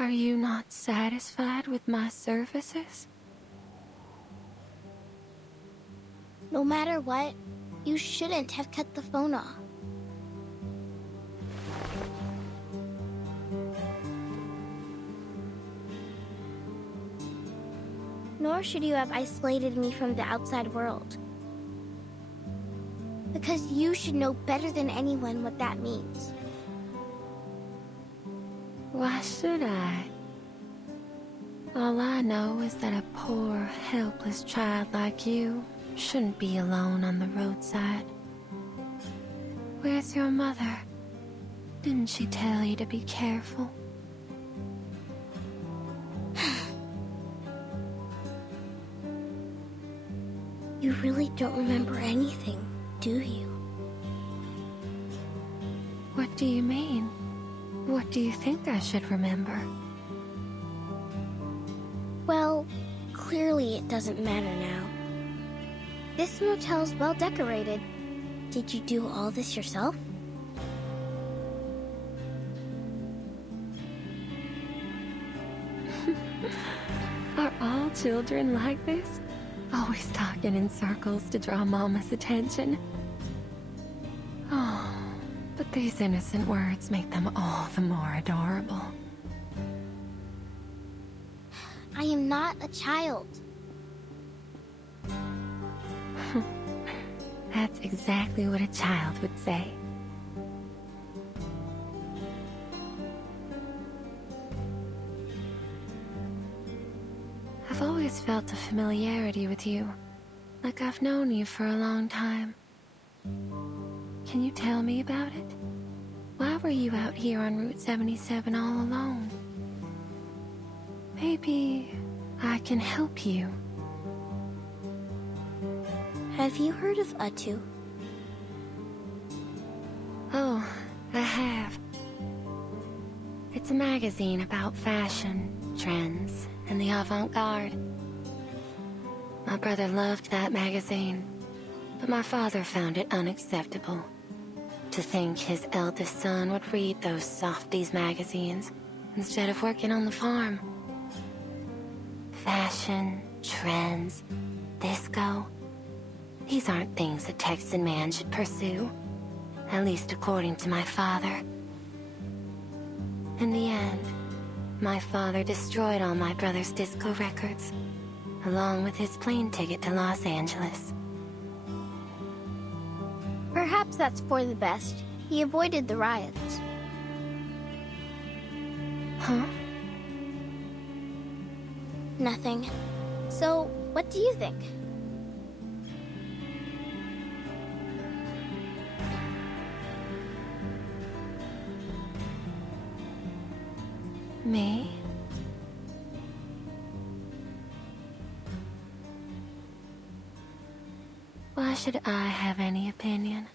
Are you not satisfied with my services? No matter what, you shouldn't have cut the phone off. Nor should you have isolated me from the outside world. Because you should know better than anyone what that means. Why should I? All I know is that a poor, helpless child like you shouldn't be alone on the roadside. Where's your mother? Didn't she tell you to be careful? You really don't remember anything, do you? What do you mean? What do you think I should remember? Well, clearly it doesn't matter now. This motel's well decorated. Did you do all this yourself? Are all children like this? Always talking in circles to draw Mama's attention. Oh, but these innocent words make them all the more adorable. I am not a child. That's exactly what a child would say. I've always felt a familiarity with you, like I've known you for a long time. Can you tell me about it? Why were you out here on Route 77 all alone? Maybe I can help you. Have you heard of Utu? Oh, I have. It's a magazine about fashion, trends, and the avant-garde. My brother loved that magazine, but my father found it unacceptable. To think his eldest son would read those softies magazines instead of working on the farm. Fashion, trends, disco. These aren't things a Texan man should pursue, at least according to my father. In the end, my father destroyed all my brother's disco records, along with his plane ticket to Los Angeles. Perhaps that's for the best. He avoided the riots. Huh? Nothing. So, what do you think? Me? Why should I have any opinion?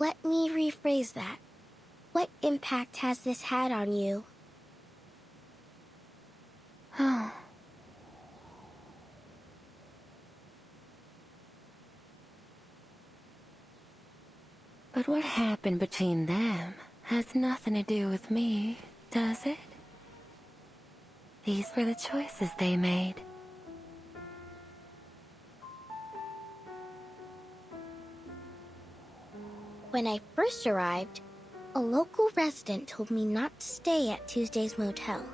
Let me rephrase that. What impact has this had on you? Oh. But what happened between them has nothing to do with me, does it? These were the choices they made. When I first arrived, a local resident told me not to stay at Tuesday's motel.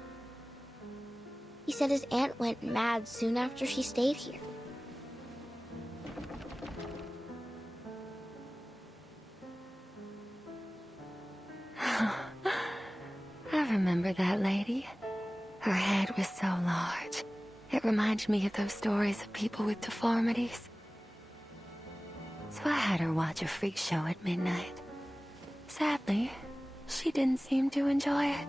He said his aunt went mad soon after she stayed here. I remember that lady. Her head was so large. It reminded me of those stories of people with deformities. So I had her watch a freak show at midnight. Sadly, she didn't seem to enjoy it.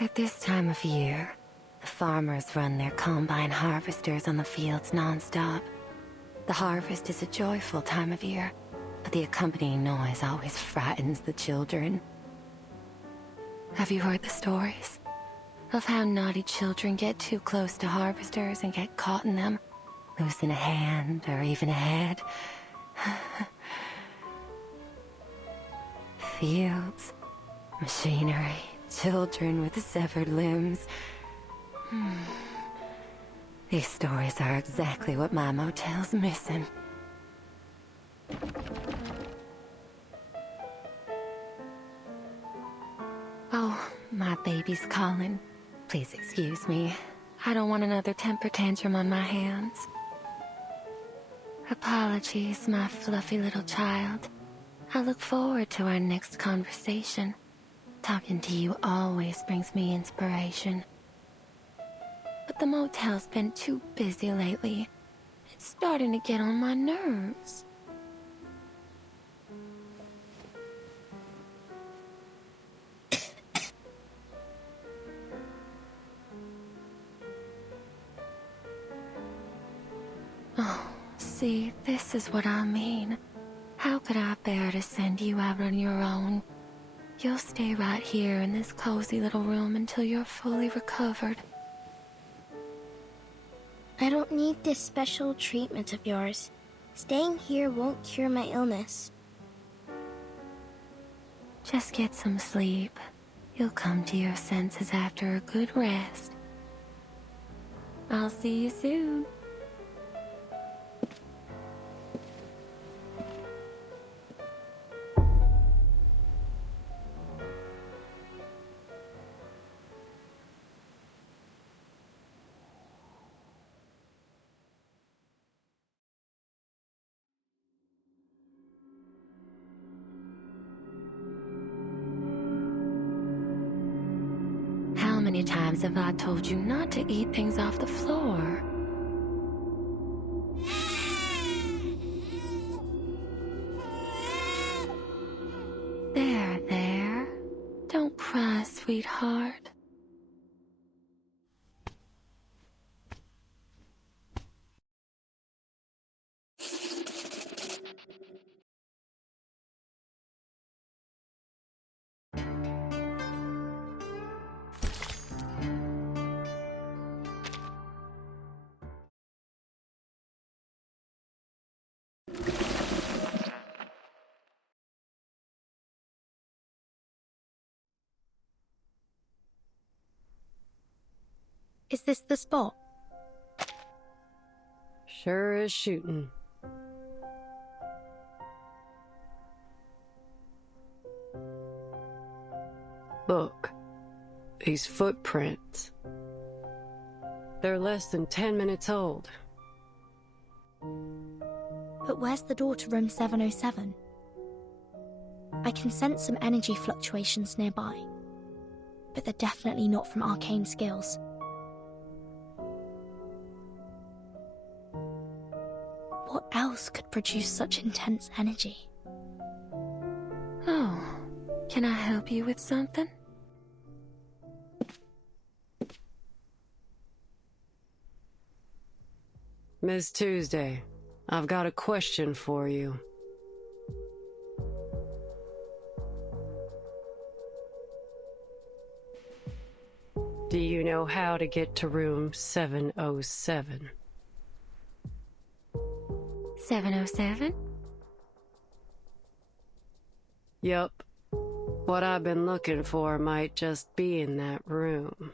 At this time of year, the farmers run their combine harvesters on the fields non-stop. The harvest is a joyful time of year, but the accompanying noise always frightens the children. Have you heard the stories of how naughty children get too close to harvesters and get caught in them, losing a hand or even a head? Fields, machinery, children with severed limbs. These stories are exactly what my motel's missing. Oh, my baby's calling. Please excuse me. I don't want another temper tantrum on my hands. Apologies, my fluffy little child. I look forward to our next conversation. Talking to you always brings me inspiration. But the motel's been too busy lately. It's starting to get on my nerves. Oh, see, this is what I mean. How could I bear to send you out on your own? You'll stay right here in this cozy little room until you're fully recovered. I don't need this special treatment of yours. Staying here won't cure my illness. Just get some sleep. You'll come to your senses after a good rest. I'll see you soon. How many times have I told you not to eat things off the floor? There. Don't cry, sweetheart. Is this the spot? Sure is shooting. Look, these footprints. They're less than 10 minutes old. But where's the door to room 707? I can sense some energy fluctuations nearby, but they're definitely not from arcane skills. What else could produce such intense energy? Oh, can I help you with something? Miss Tuesday, I've got a question for you. Do you know how to get to room 707? 707? Yup. What I've been looking for might just be in that room.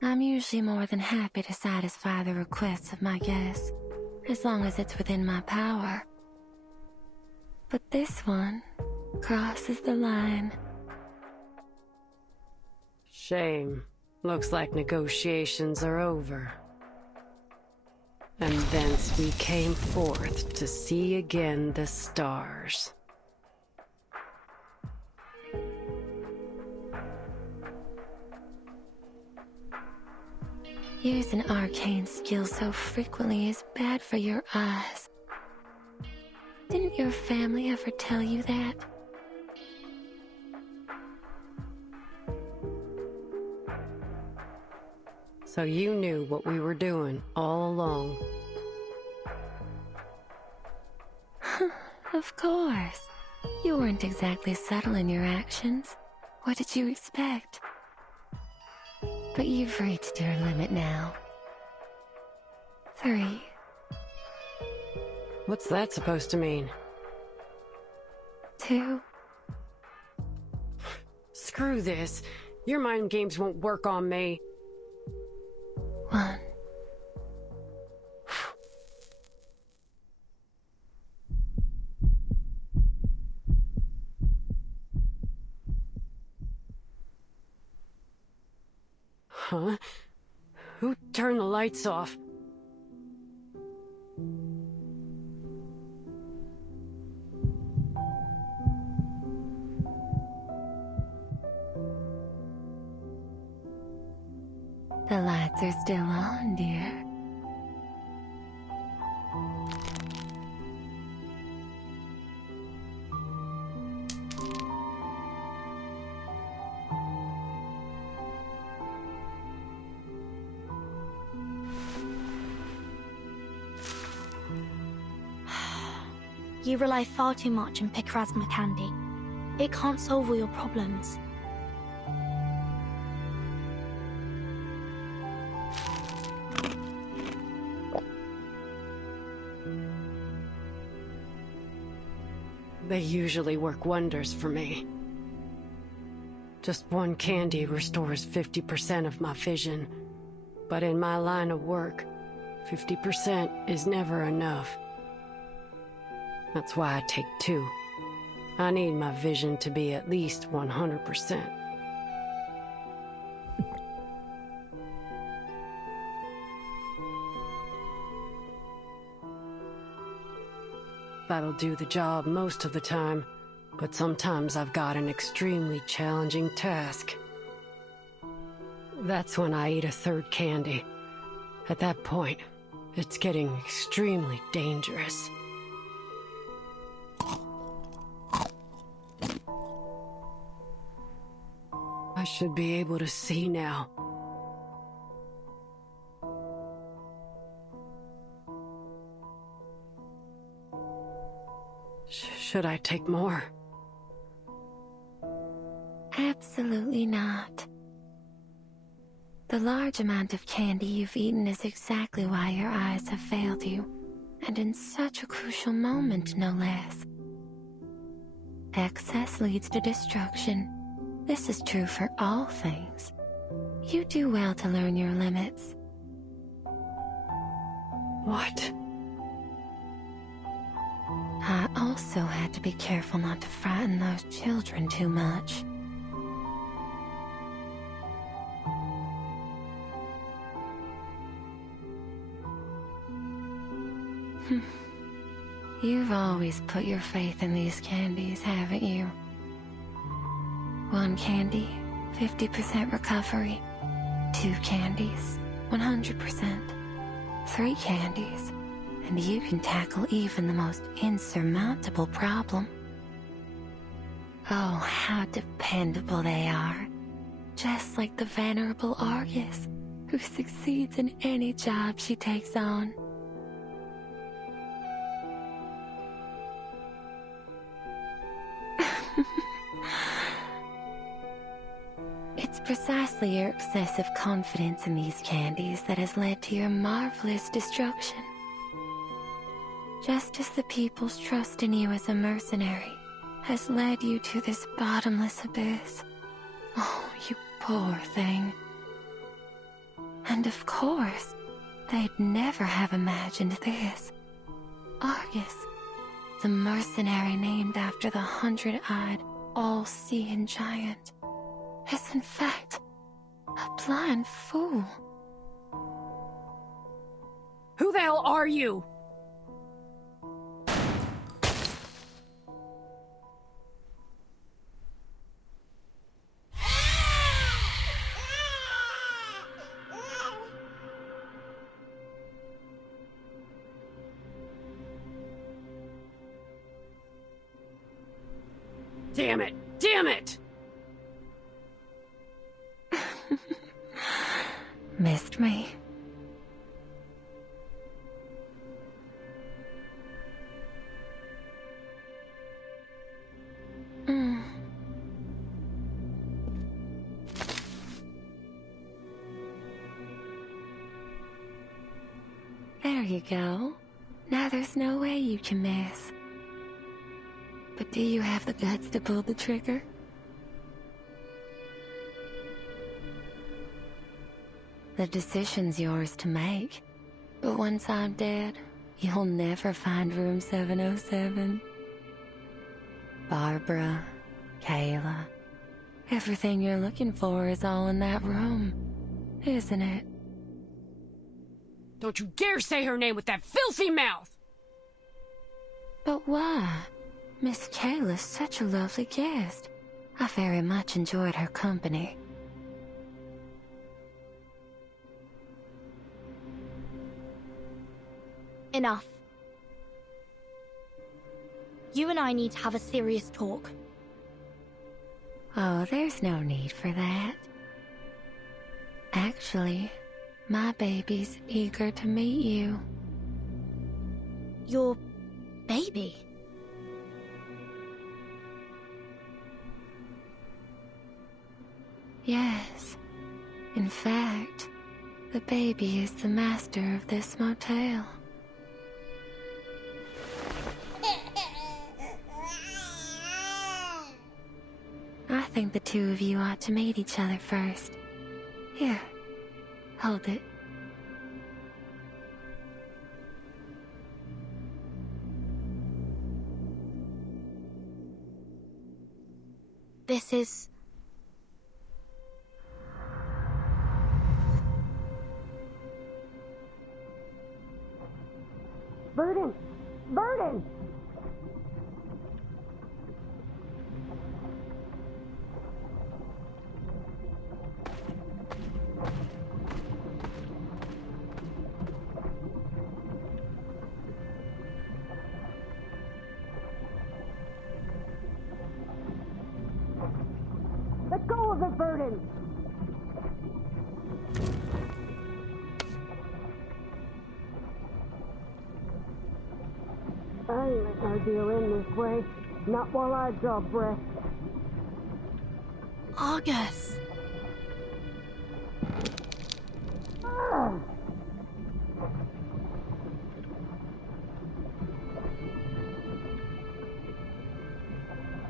I'm usually more than happy to satisfy the requests of my guests, as long as it's within my power. But this one crosses the line. Shame. Looks like negotiations are over. And thence we came forth to see again the stars. Using arcane skills so frequently is bad for your eyes. Didn't your family ever tell you that? So you knew what we were doing all along. Of course. You weren't exactly subtle in your actions. What did you expect? But you've reached your limit now. 3. What's that supposed to mean? 2. Screw this. Your mind games won't work on me. 1. Huh? Who turned the lights off? The lights are still on, dear. You rely far too much on Picrasma candy. It can't solve all your problems. They usually work wonders for me. Just one candy restores 50% of my vision. But in my line of work, 50% is never enough. That's why I take 2. I need my vision to be at least 100%. That'll do the job most of the time, but sometimes I've got an extremely challenging task. That's when I eat a 3rd candy. At that point, it's getting extremely dangerous. I should be able to see now. Should I take more? Absolutely not. The large amount of candy you've eaten is exactly why your eyes have failed you, and in such a crucial moment, no less. Excess leads to destruction. This is true for all things. You do well to learn your limits. What? I also had to be careful not to frighten those children too much. You've always put your faith in these candies, haven't you? 1 candy, 50% recovery. 2 candies, 100%. 3 candies, and you can tackle even the most insurmountable problem. Oh, how dependable they are. Just like the venerable Argus. who succeeds in any job she takes on. It's precisely your excessive confidence in these candies that has led to your marvelous destruction. Just as the people's trust in you as a mercenary has led you to this bottomless abyss. Oh, you poor thing. And of course, they'd never have imagined this. Argus, the mercenary named after the 100-eyed, all-seeing giant, is in fact a blind fool. Who the hell are you? Damn it! Damn it! Missed me. There you go. Now there's no way you can miss. But do you have the guts to pull the trigger? The decision's yours to make. But once I'm dead, you'll never find room 707. Barbara, Kayla, everything you're looking for is all in that room, isn't it? Don't you dare say her name with that filthy mouth! But why? Miss Kayla's such a lovely guest. I very much enjoyed her company. Enough. You and I need to have a serious talk. Oh, there's no need for that. Actually, my baby's eager to meet you. Your baby? Yes. In fact, the baby is the master of this motel. I think the two of you ought to meet each other first. Here, hold it. This is... Burden! Burden! Let go of it, Burden! I ain't letting her deal in this way. Not while I draw breath. Argus!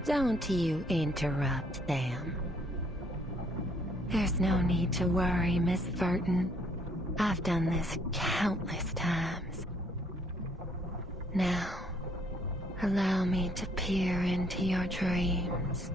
Don't you interrupt them. There's no need to worry, Miss Burton. I've done this countless times. Now, allow me to peer into your dreams.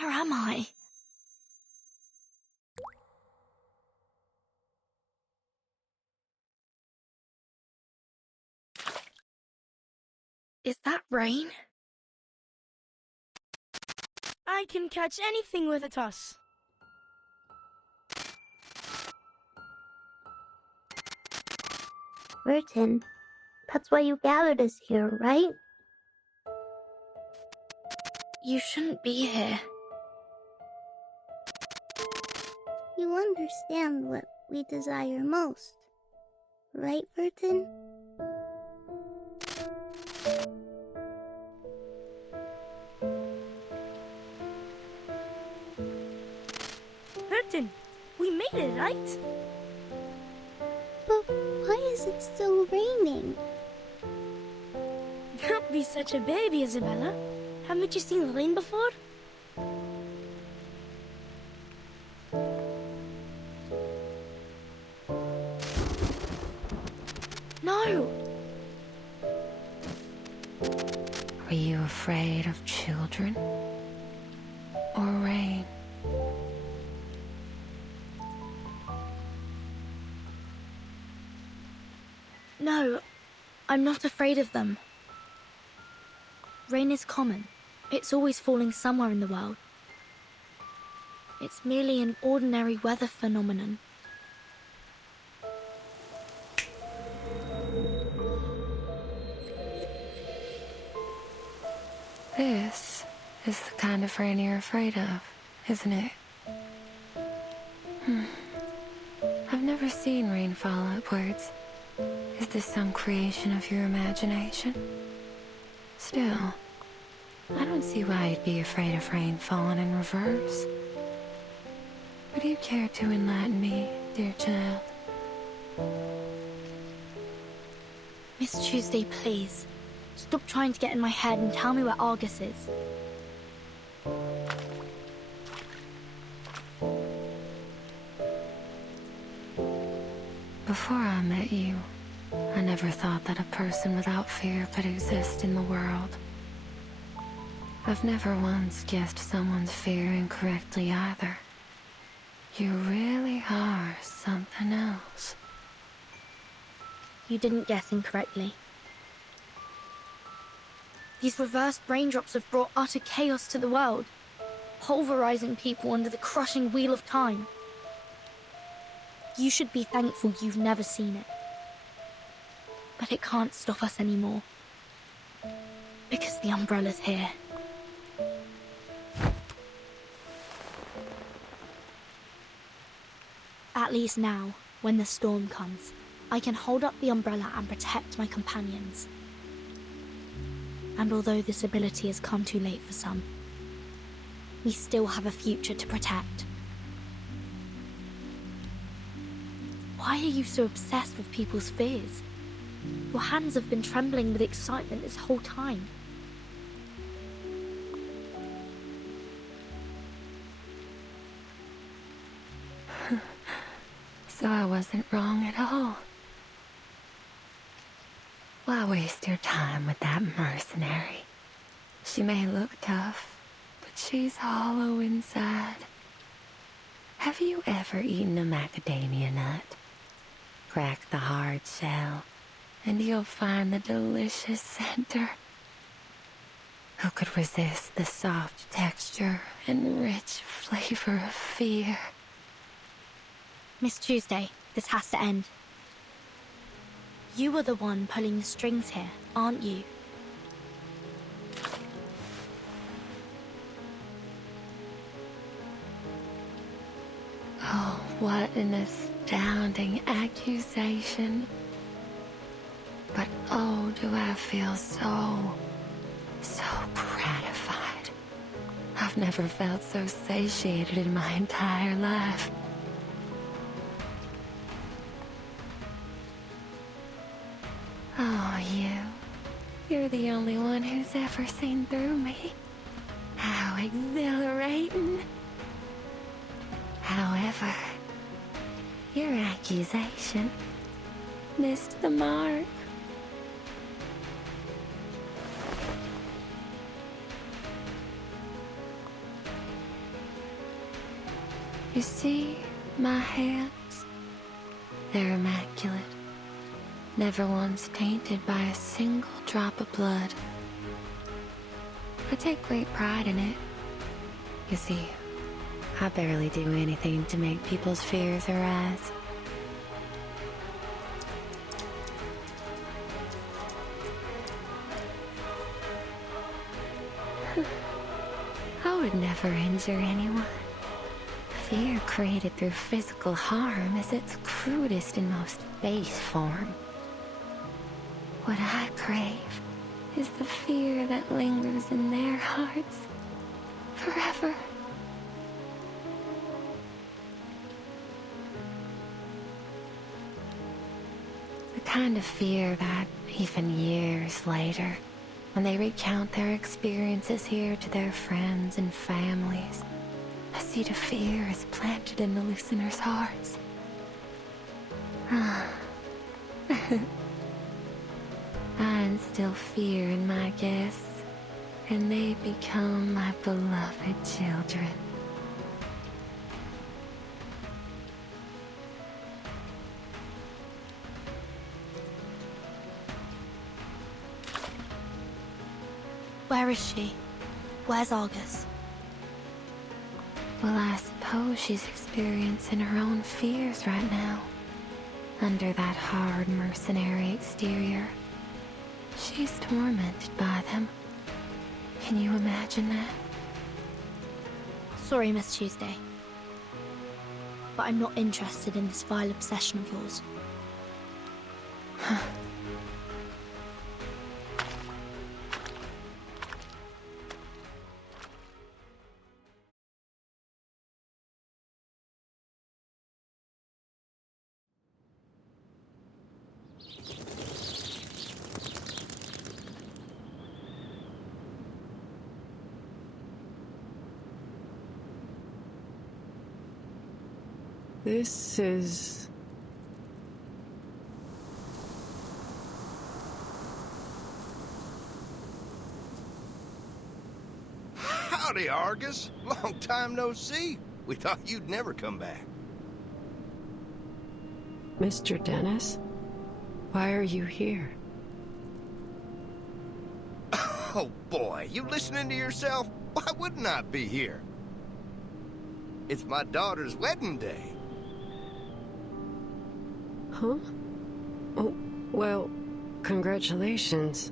Where am I? Is that rain? I can catch anything with a toss. Burton, that's why you gathered us here, right? You shouldn't be here. You understand what we desire most, right, Burton? Burton, we made it, right? But why is it still raining? Don't be such a baby, Isabella. Haven't you seen rain before? No! Are you afraid of children? Or rain? No, I'm not afraid of them. Rain is common. It's always falling somewhere in the world. It's merely an ordinary weather phenomenon. This is the kind of rain you're afraid of, isn't it? I've never seen rain fall upwards. Is this some creation of your imagination? Still, I don't see why you'd be afraid of rain falling in reverse. Would you care to enlighten me, dear child? Miss Tuesday, please. Stop trying to get in my head and tell me where Argus is. Before I met you, I never thought that a person without fear could exist in the world. I've never once guessed someone's fear incorrectly either. You really are something else. You didn't guess incorrectly. These reversed raindrops have brought utter chaos to the world, pulverizing people under the crushing wheel of time. You should be thankful you've never seen it. But it can't stop us anymore. Because the umbrella's here. At least now, when the storm comes, I can hold up the umbrella and protect my companions. And although this ability has come too late for some, we still have a future to protect. Why are you so obsessed with people's fears? Your hands have been trembling with excitement this whole time. So I wasn't wrong at all. Why waste your time with that mercenary? She may look tough, but she's hollow inside. Have you ever eaten a macadamia nut? Crack the hard shell, and you'll find the delicious center. Who could resist the soft texture and rich flavor of fear? Miss Tuesday, this has to end. You are the one pulling the strings here, aren't you? Oh, what an astounding accusation. But oh, do I feel so gratified. I've never felt so satiated in my entire life. Oh, you're the only one who's ever seen through me. How exhilarating. However, your accusation missed the mark. You see my hands? They're immaculate. Never once tainted by a single drop of blood. I take great pride in it. You see, I barely do anything to make people's fears arise. I would never injure anyone. Fear created through physical harm is its crudest and most base form. What I crave is the fear that lingers in their hearts forever. The kind of fear that, even years later, when they recount their experiences here to their friends and families, a seed of fear is planted in the listeners' hearts. I instill fear in my guests, and they become my beloved children. Where is she? Where's Argus? Well, I suppose she's experiencing her own fears right now. Under that hard mercenary exterior, she's tormented by them. Can you imagine that? Sorry, Miss Tuesday. But I'm not interested in this vile obsession of yours. This is... Howdy, Argus. Long time no see. We thought you'd never come back. Mr. Dennis? Why are you here? Oh boy, you listening to yourself? Why wouldn't I be here? It's my daughter's wedding day. Huh? Oh, well, congratulations.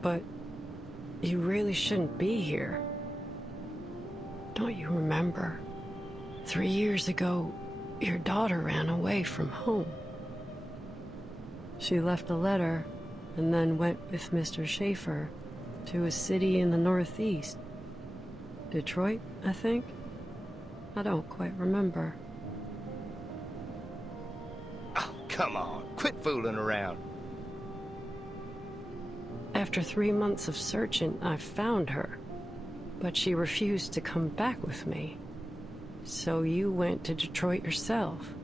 But you really shouldn't be here. Don't you remember? 3 years ago, your daughter ran away from home. She left a letter and then went with Mr. Schaefer to a city in the Northeast. Detroit, I think? I don't quite remember. Oh, come on. Quit fooling around. After 3 months of searching, I found her. But she refused to come back with me. So you went to Detroit yourself.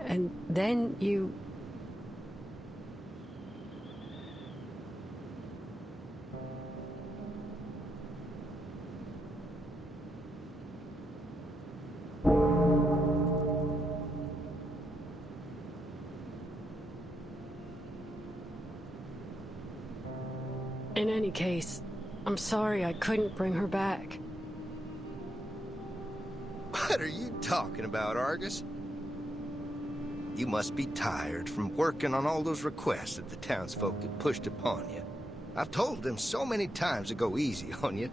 And then you... In any case, I'm sorry I couldn't bring her back. What are you talking about, Argus? You must be tired from working on all those requests that the townsfolk had pushed upon you. I've told them so many times to go easy on you.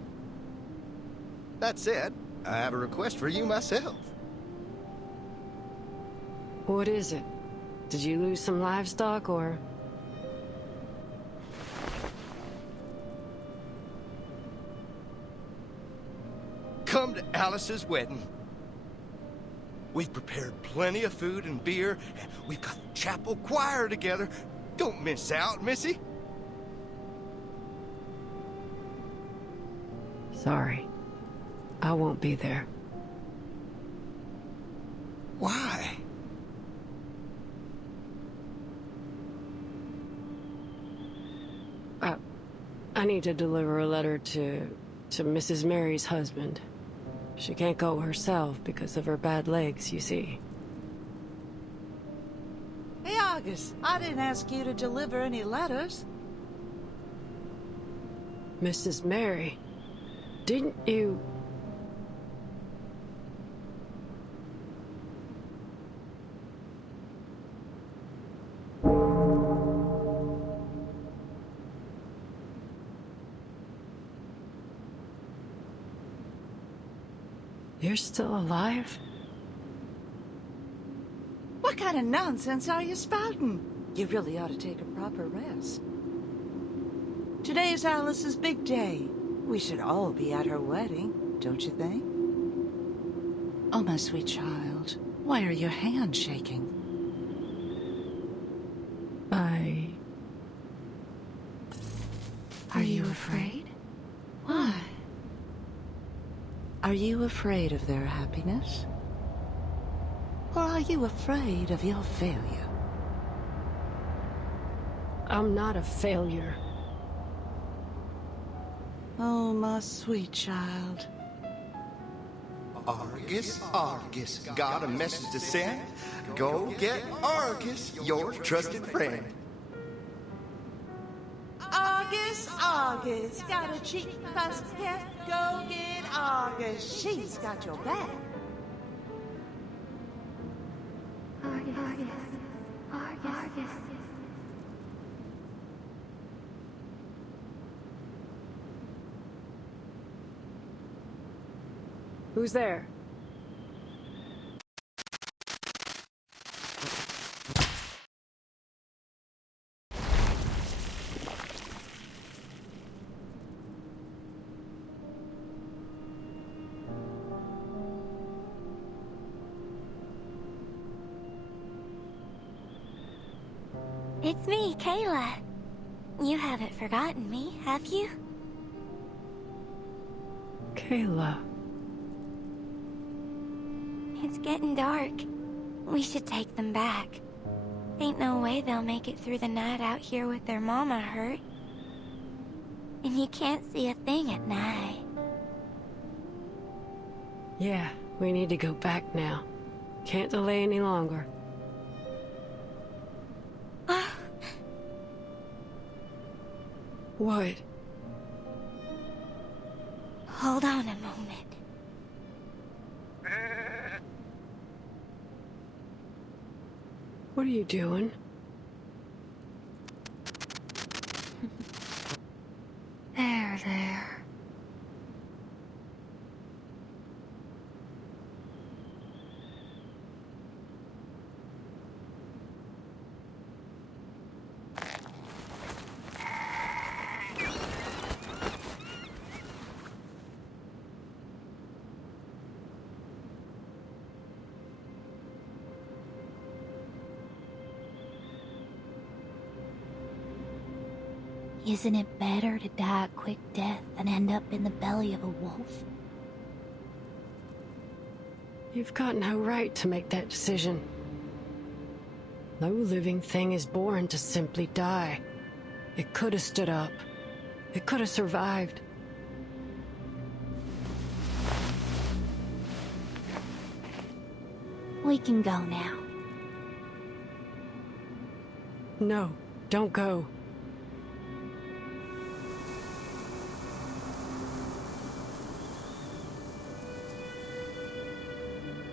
That said, I have a request for you myself. What is it? Did you lose some livestock, or...? Come to Alice's wedding. We've prepared plenty of food and beer, and we've got the chapel choir together. Don't miss out, Missy. Sorry. I won't be there. Why? I need to deliver a letter to Mrs. Mary's husband. She can't go herself because of her bad legs, you see. Hey, Argus, I didn't ask you to deliver any letters. Mrs. Mary, didn't you... You're still alive? What kind of nonsense are you spouting? You really ought to take a proper rest. Today is Alice's big day. We should all be at her wedding, don't you think? Oh, my sweet child, why are your hands shaking? Are you afraid? Why? Are you afraid of their happiness? Or are you afraid of your failure? I'm not a failure. Oh, my sweet child. Argus, Argus, got a message to send? Go get Argus, your trusted friend. Argus, Argus, got a cheap basket. Go get Argus, she's got your back. Argus. Who's there? It's me, Kayla. You haven't forgotten me, have you? Kayla. It's getting dark. We should take them back. Ain't no way they'll make it through the night out here with their mama hurt. And you can't see a thing at night. Yeah, we need to go back now. Can't delay any longer. What? Hold on a moment. What are you doing? There. Isn't it better to die a quick death than end up in the belly of a wolf? You've got no right to make that decision. No living thing is born to simply die. It could have stood up. It could have survived. We can go now. No, don't go.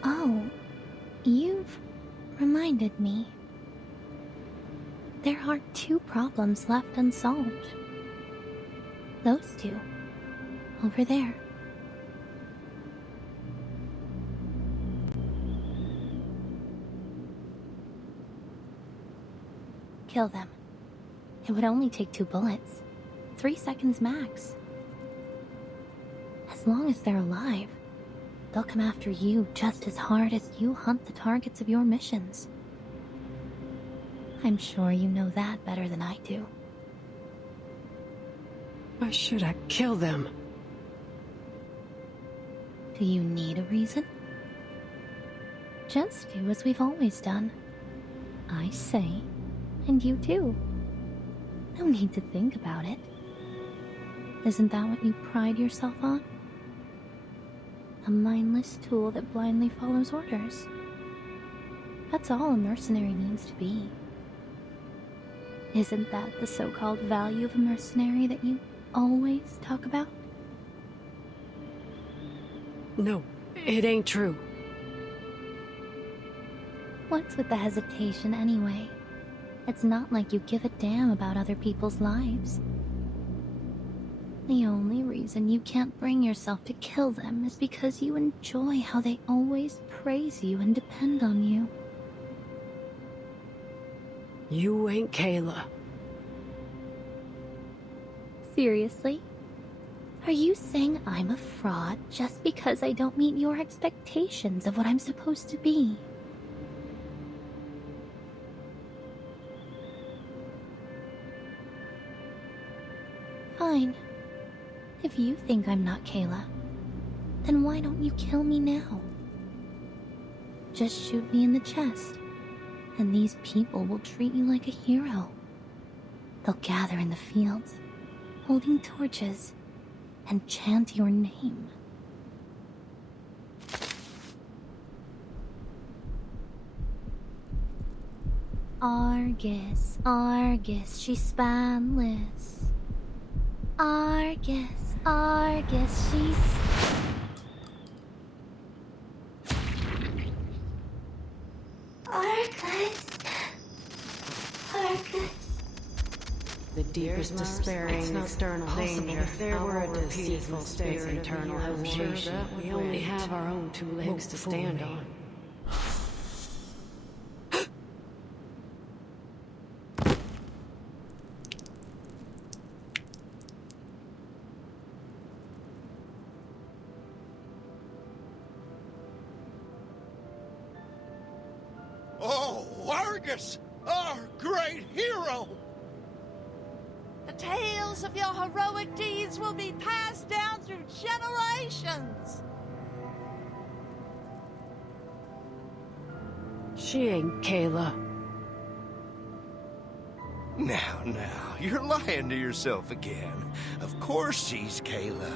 Oh, you've reminded me. There are 2 problems left unsolved. Those 2. Over there. Kill them. It would only take 2 bullets. 3 seconds max. As long as they're alive, they'll come after you just as hard as you hunt the targets of your missions. I'm sure you know that better than I do. Why should I kill them? Do you need a reason? Just do as we've always done. I say, and you do. No need to think about it. Isn't that what you pride yourself on? A mindless tool that blindly follows orders. That's all a mercenary needs to be. Isn't that the so-called value of a mercenary that you always talk about? No, it ain't true. What's with the hesitation anyway? It's not like you give a damn about other people's lives. The only reason you can't bring yourself to kill them is because you enjoy how they always praise you and depend on you. You ain't Kayla. Seriously? Are you saying I'm a fraud just because I don't meet your expectations of what I'm supposed to be? Fine. If you think I'm not Kayla, then why don't you kill me now? Just shoot me in the chest, and these people will treat you like a hero. They'll gather in the fields, holding torches, and chant your name. Argus, Argus, she's spanless. Argus, Argus, she's... Argus. Argus. The deepest despairing external danger. If there were a deceitful spirit internal hallucination, we only have our own two legs to stand on. Oh, Argus! Our great hero! The tales of your heroic deeds will be passed down through generations. She ain't Kayla. Now, you're lying to yourself again. Of course she's Kayla.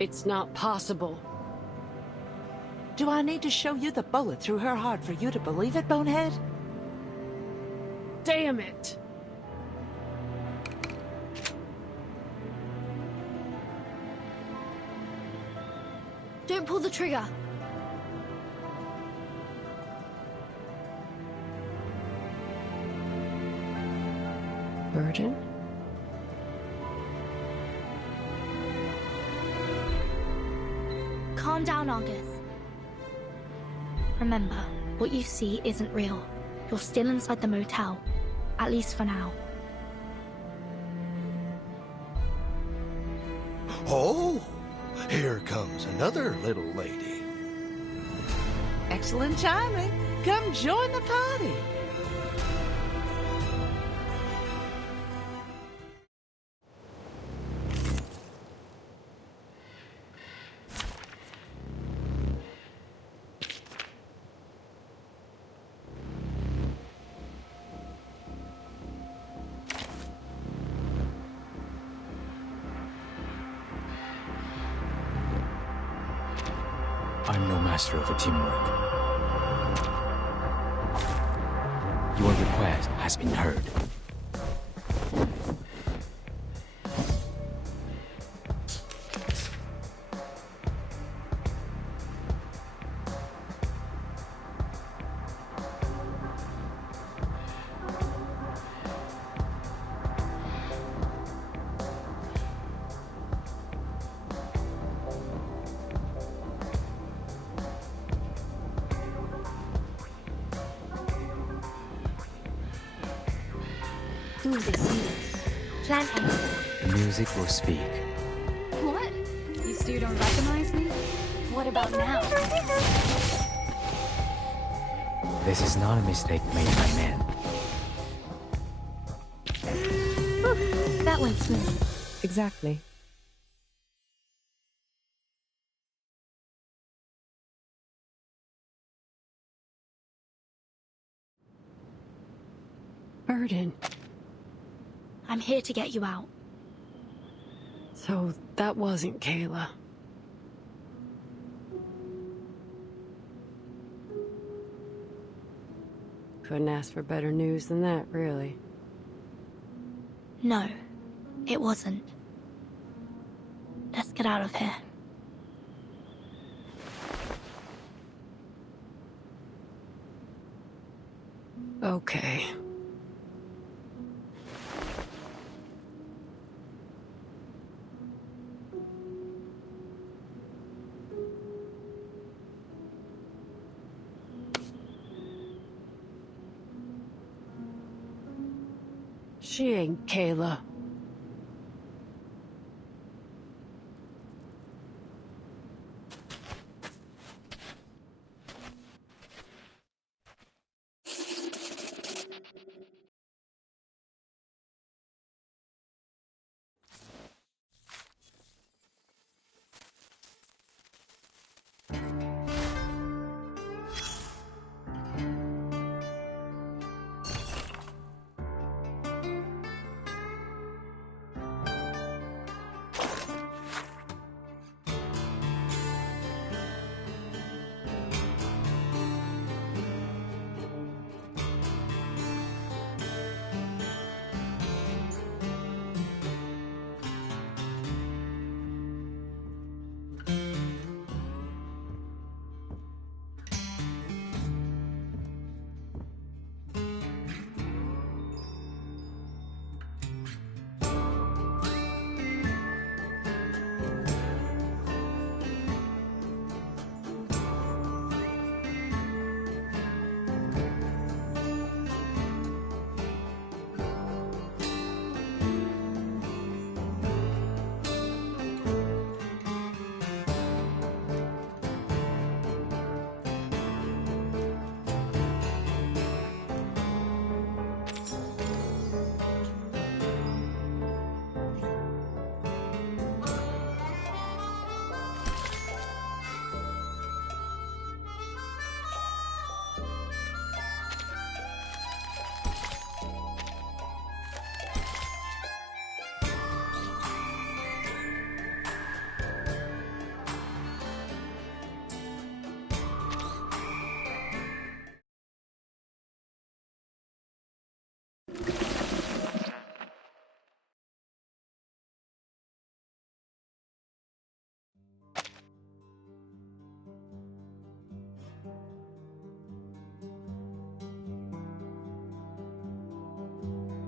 It's not possible. Do I need to show you the bullet through her heart for you to believe it, Bonehead? Damn it! Don't pull the trigger. Burden? Calm down, Argus. Remember, what you see isn't real. You're still inside the motel. At least for now. Oh, here comes another little lady. Excellent timing. Come join the party. I'm no master of teamwork. Your request has been heard. Planting. The music will speak. What? You still don't recognize me? What about now? This is not a mistake made by men. That went smooth. Exactly. Burden. I'm here to get you out. So that wasn't Kayla. Couldn't ask for better news than that, really. No, it wasn't. Let's get out of here. Okay. She ain't Kayla.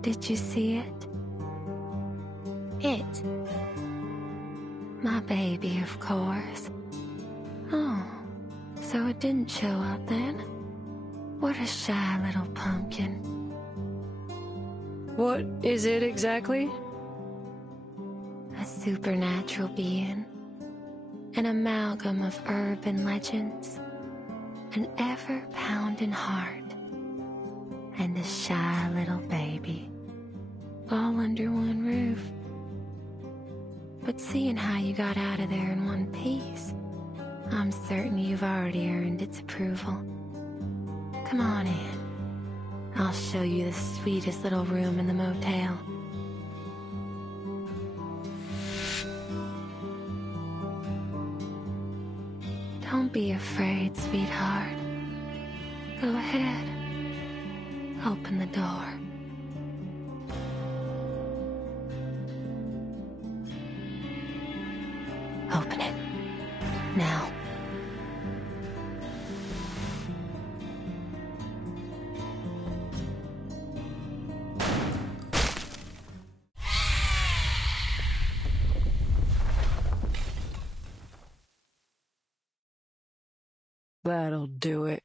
Did you see it? It? My baby, of course. Oh, so it didn't show up then? What a shy little pumpkin. What is it exactly? A supernatural being. An amalgam of urban legends. An ever-pounding heart. And a shy little baby. All under one roof. But seeing how you got out of there in one piece, I'm certain you've already earned its approval. Come on in. I'll show you the sweetest little room in the motel. Don't be afraid, sweetheart. Go ahead. Open the door. Open it. Now. That'll do it.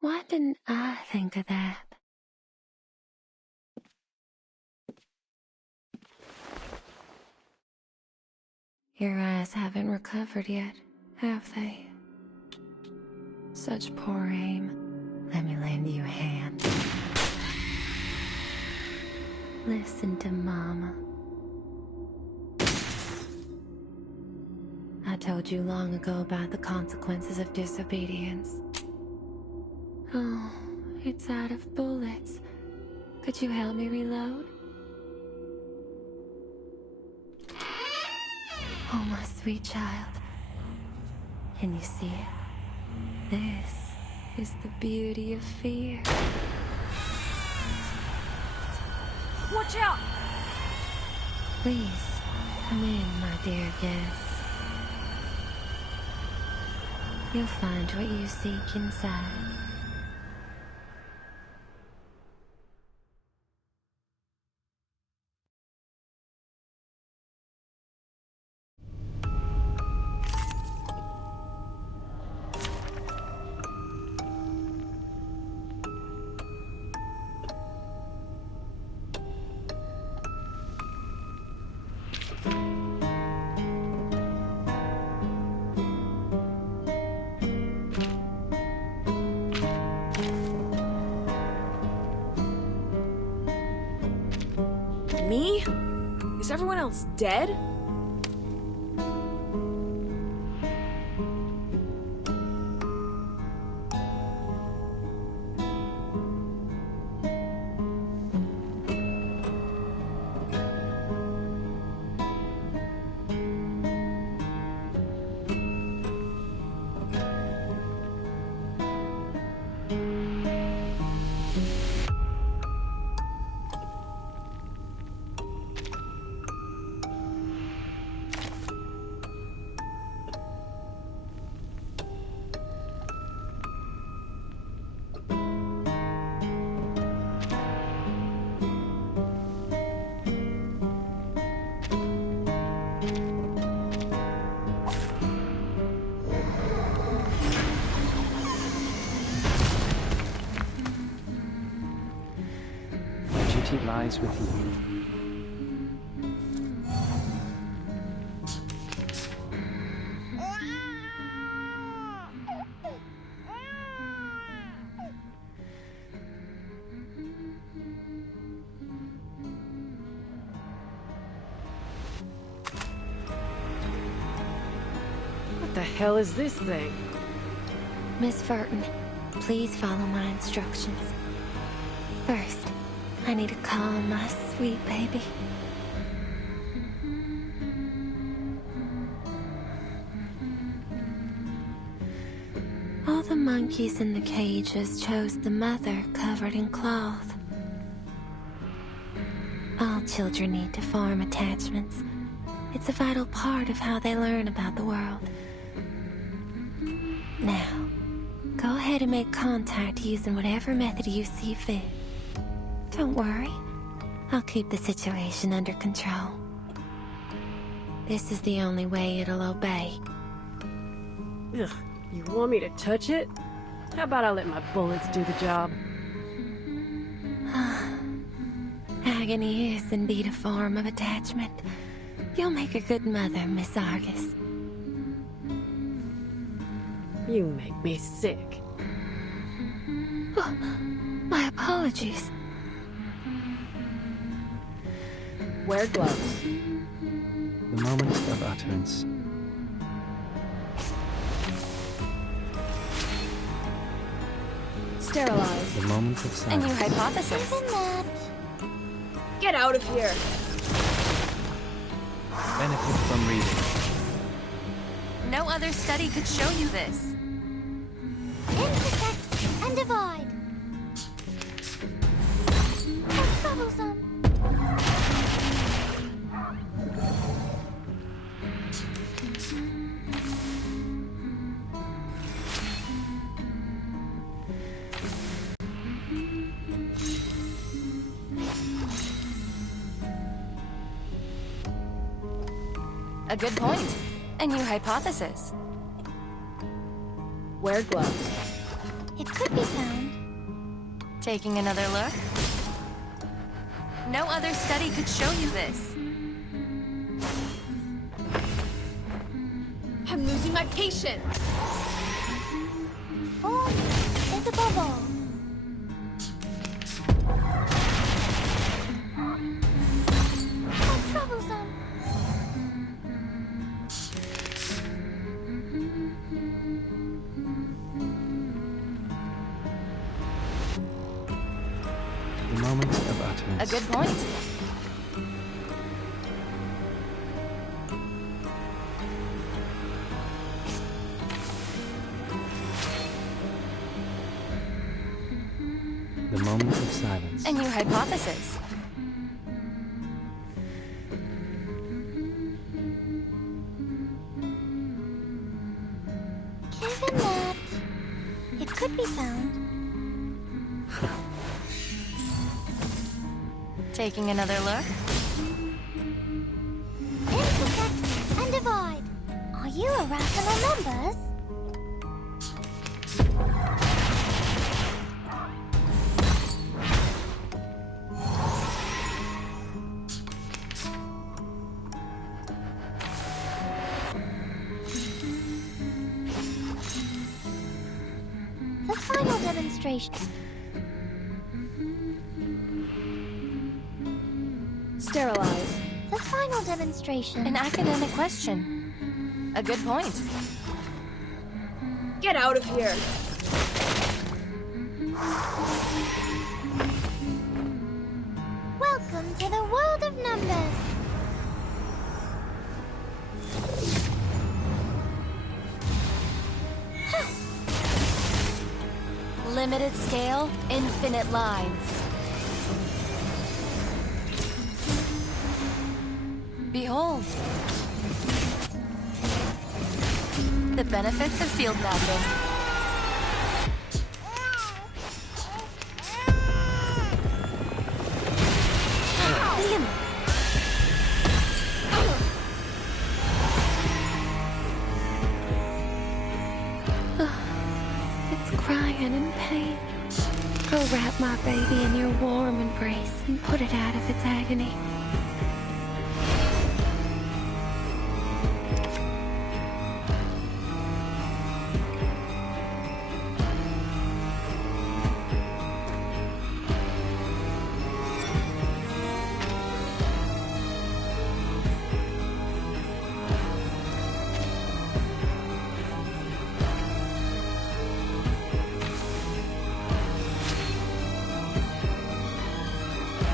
Why didn't I think of that? Your eyes haven't recovered yet, have they? Such poor aim. Let me lend you a hand. Listen to Mama. I told you long ago about the consequences of disobedience. Oh, it's out of bullets. Could you help me reload? Oh, my sweet child. Can you see it? This is the beauty of fear. Watch out! Please, come in, my dear guest. You'll find what you seek inside. Me? Is everyone else dead? Duty lies with you. What the hell is this thing? Miss Furton, please follow my instructions. First, I need to calm my sweet baby. All the monkeys in the cages chose the mother covered in cloth. All children need to form attachments. It's a vital part of how they learn about the world. Now, go ahead and make contact using whatever method you see fit. Don't worry. I'll keep the situation under control. This is the only way it'll obey. Ugh, you want me to touch it? How about I let my bullets do the job? Agony is indeed a form of attachment. You'll make a good mother, Miss Argus. You make me sick. Oh, my apologies. Wear gloves. The moment of utterance. Sterilize. The moment of A silence. new hypothesis. Get out of here! Benefit from reading. No other study could show you this. Intersect and divide. That's troublesome. A good point. A new hypothesis. Wear gloves. It could be found. Taking another look? No other study could show you this. I'm losing my patience! Form is above all. How troublesome. silence. A good point. The moment of silence. A new hypothesis. Given that it could be found. Taking another look. Intersect and divide. Are you irrational numbers? The final demonstration. Sterilize. The final demonstration. An academic question. A good point. Get out of here. Welcome to the world of numbers. Limited scale, infinite lines. Behold. The benefits of field mapping. It's crying in pain. Go wrap my baby in your warm embrace and put it out of its agony.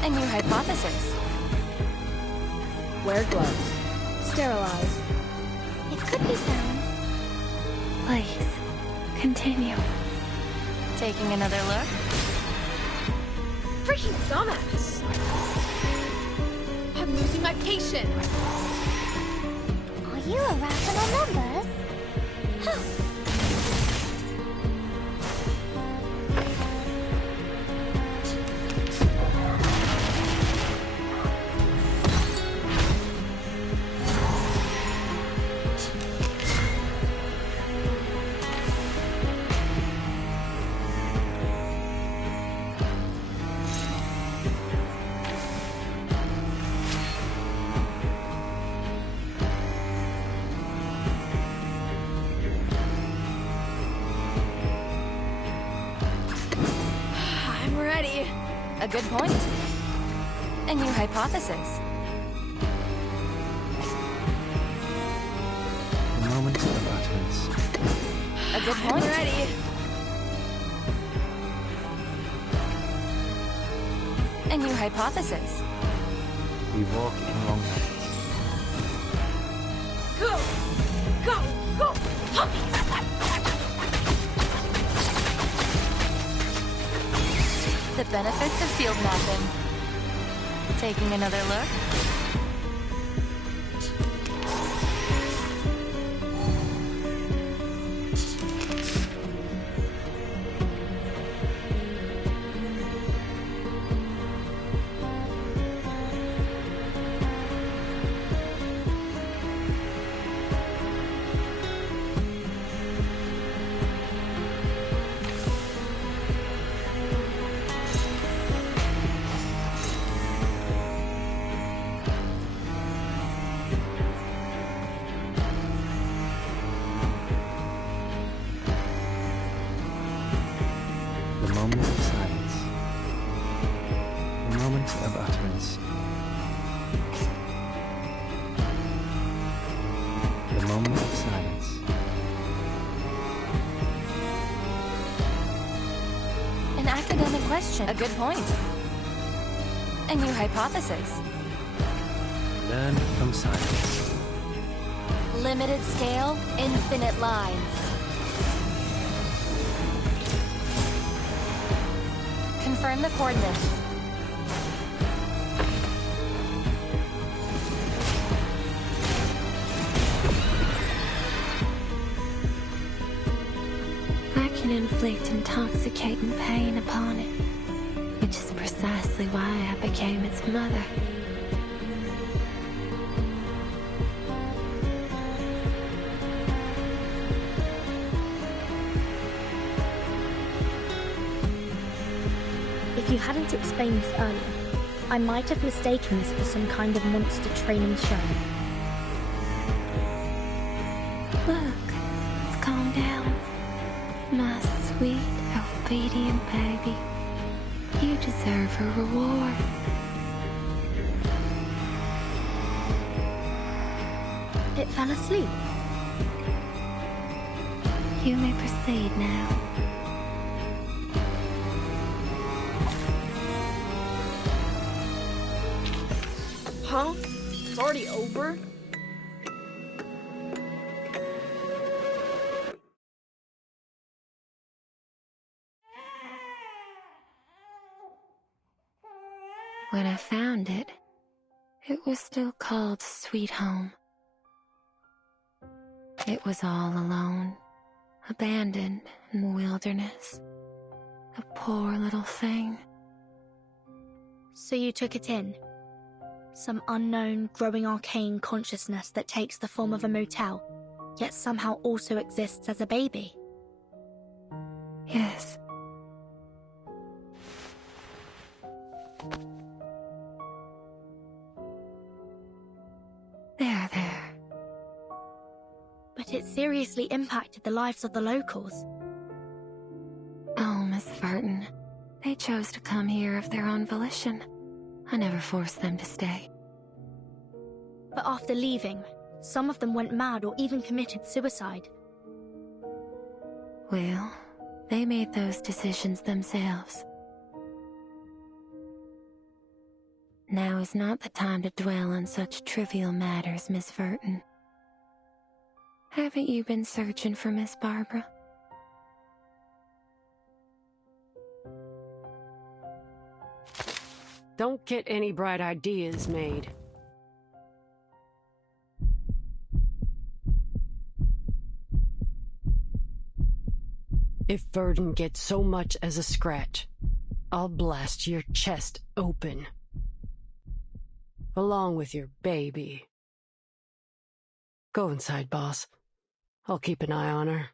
A new hypothesis. Wear gloves. Sterilize. It could be found. Please, continue. Taking another look. Freaking dumbass. I'm losing my patience. Are you irrational numbers? Huh. I'm ready. A good point. A new hypothesis. The moment of utterance. A good I'm point. ready. A new hypothesis. We walk in long nights. Go! Go! Go! The benefits of field mapping. Taking another look. The moment of silence. The moment of utterance. The moment of silence. An academic question. A good point. A new hypothesis. Learn from silence. Limited scale, infinite lines. Confirm the coordinates. I can inflict intoxicating pain upon it, which is precisely why I became its mother. If you hadn't explained this earlier, I might have mistaken this for some kind of monster training show. Look, it's calmed down. My sweet, obedient baby. You deserve a reward. It fell asleep. You may proceed now. Huh? It's already over? When I found it, it was still called Sweet Home. It was all alone, abandoned in the wilderness. A poor little thing. So you took it in? Some unknown, growing arcane consciousness that takes the form of a motel, yet somehow also exists as a baby? Yes. There. But it seriously impacted the lives of the locals. Oh, Miss Verton. They chose to come here of their own volition. I never forced them to stay. But after leaving, some of them went mad or even committed suicide. Well, they made those decisions themselves. Now is not the time to dwell on such trivial matters, Miss Verton. Haven't you been searching for Miss Barbara? Don't get any bright ideas made. If Verdon gets so much as a scratch, I'll blast your chest open. Along with your baby. Go inside, boss. I'll keep an eye on her.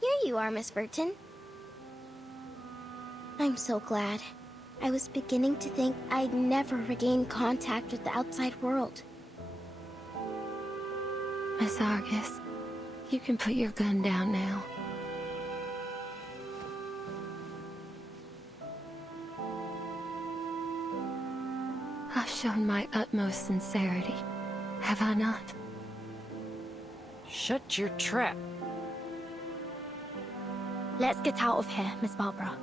Here you are, Miss Verton. I'm so glad. I was beginning to think I'd never regain contact with the outside world. Miss Argus, you can put your gun down now. I've shown my utmost sincerity, have I not? Shut your trap. Let's get out of here, Miss Barbara.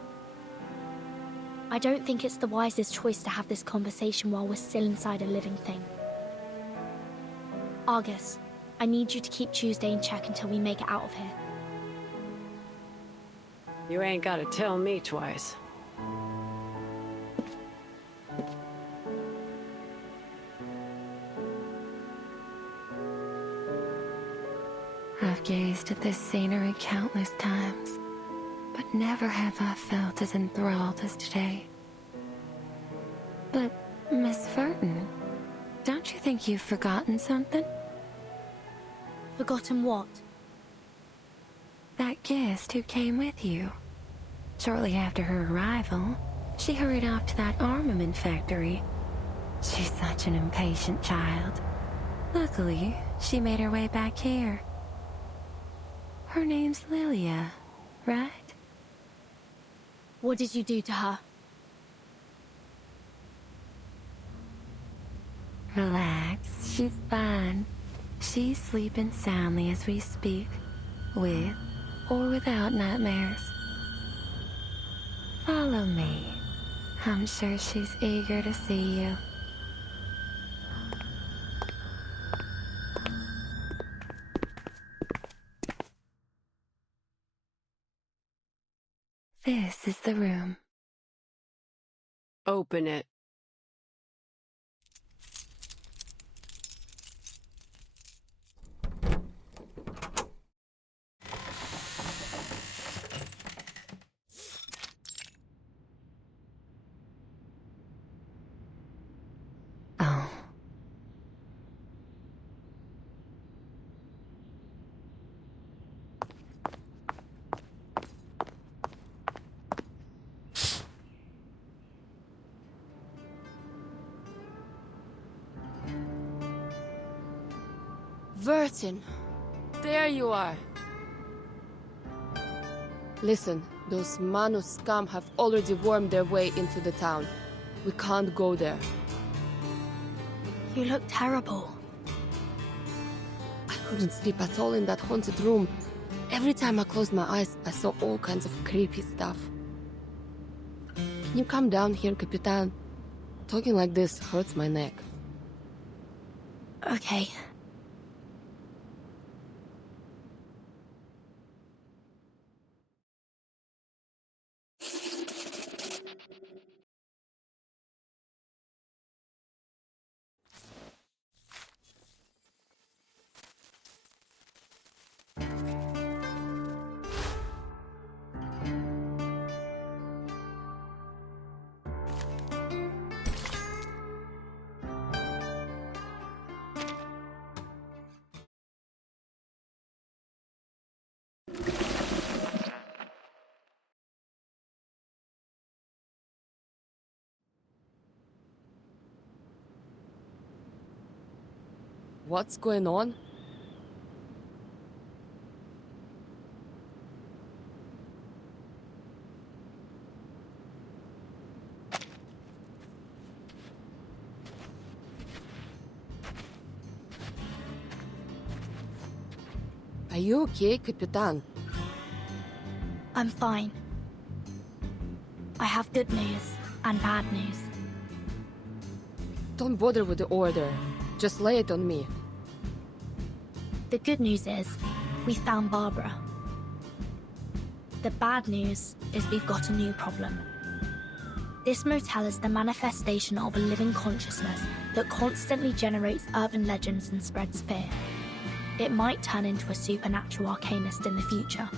I don't think it's the wisest choice to have this conversation while we're still inside a living thing. Argus, I need you to keep Tuesday in check until we make it out of here. You ain't gotta tell me twice. I've gazed at this scenery countless times, but never have I felt as enthralled as today. But, Miss Verton, don't you think you've forgotten something? Forgotten what? That guest who came with you. Shortly after her arrival, she hurried off to that armament factory. She's such an impatient child. Luckily, she made her way back here. Her name's Lilia, right? What did you do to her? Relax, she's fine. She's sleeping soundly as we speak, with or without nightmares. Follow me. I'm sure she's eager to see you. This is the room. Open it. Oh. Vertin, there you are. Listen, those Manu scum have already wormed their way into the town. We can't go there. You look terrible. I couldn't sleep at all in that haunted room. Every time I closed my eyes, I saw all kinds of creepy stuff. Can you come down here, Capitan? Talking like this hurts my neck. Okay. What's going on? Are you okay, Capitan? I'm fine. I have good news and bad news. Don't bother with the order. Just lay it on me. The good news is, we found Barbara. The bad news is we've got a new problem. This motel is the manifestation of a living consciousness that constantly generates urban legends and spreads fear. It might turn into a supernatural arcanist in the future.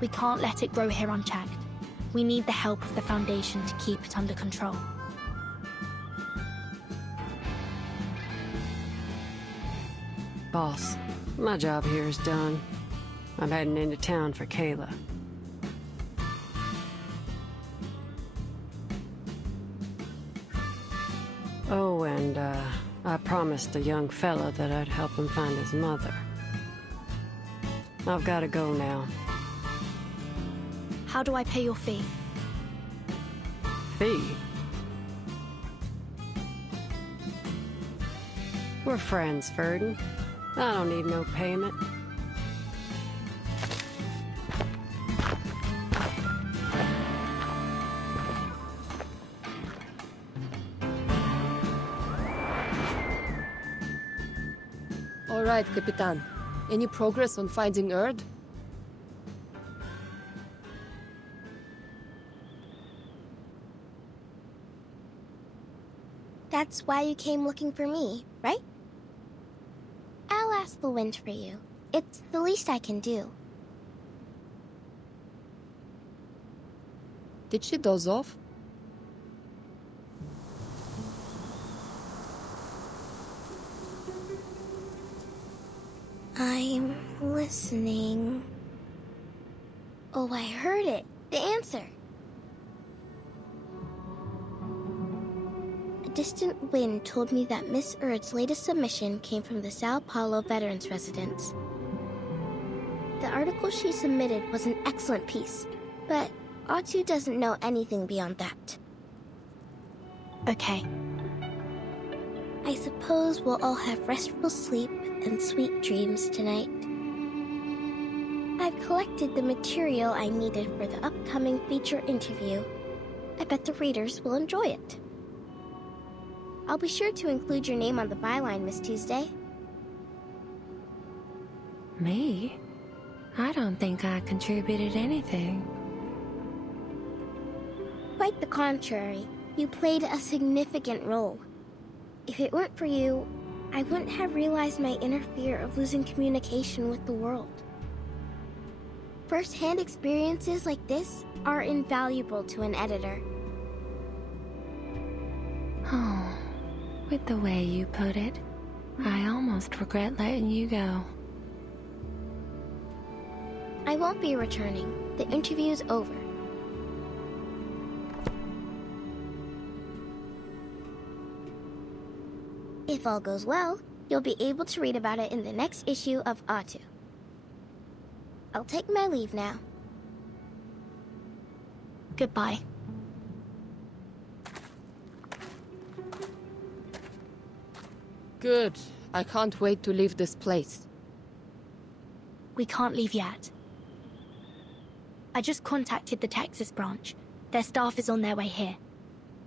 We can't let it grow here unchecked. We need the help of the Foundation to keep it under control. Boss, my job here is done. I'm heading into town for Kayla. Oh, and I promised the young fella that I'd help him find his mother. I've got to go now. How do I pay your fee? Fee? We're friends, Verdun. I don't need no payment. All right, Capitan. Any progress on finding Erd? That's why you came looking for me, right? I'll ask the wind for you. It's the least I can do. Did she doze off? I'm listening. Oh, I heard it. The answer. A distant wind told me that Miss Erd's latest submission came from the Sao Paulo Veterans Residence. The article she submitted was an excellent piece, but Atu doesn't know anything beyond that. Okay. I suppose we'll all have restful sleep and sweet dreams tonight. I've collected the material I needed for the upcoming feature interview. I bet the readers will enjoy it. I'll be sure to include your name on the byline, Miss Tuesday. Me? I don't think I contributed anything. Quite the contrary. You played a significant role. If it weren't for you, I wouldn't have realized my inner fear of losing communication with the world. First-hand experiences like this are invaluable to an editor. Oh, with the way you put it, I almost regret letting you go. I won't be returning. The interview's over. If all goes well, you'll be able to read about it in the next issue of Atu. I'll take my leave now. Goodbye. Good. I can't wait to leave this place. We can't leave yet. I just contacted the Texas branch. Their staff is on their way here.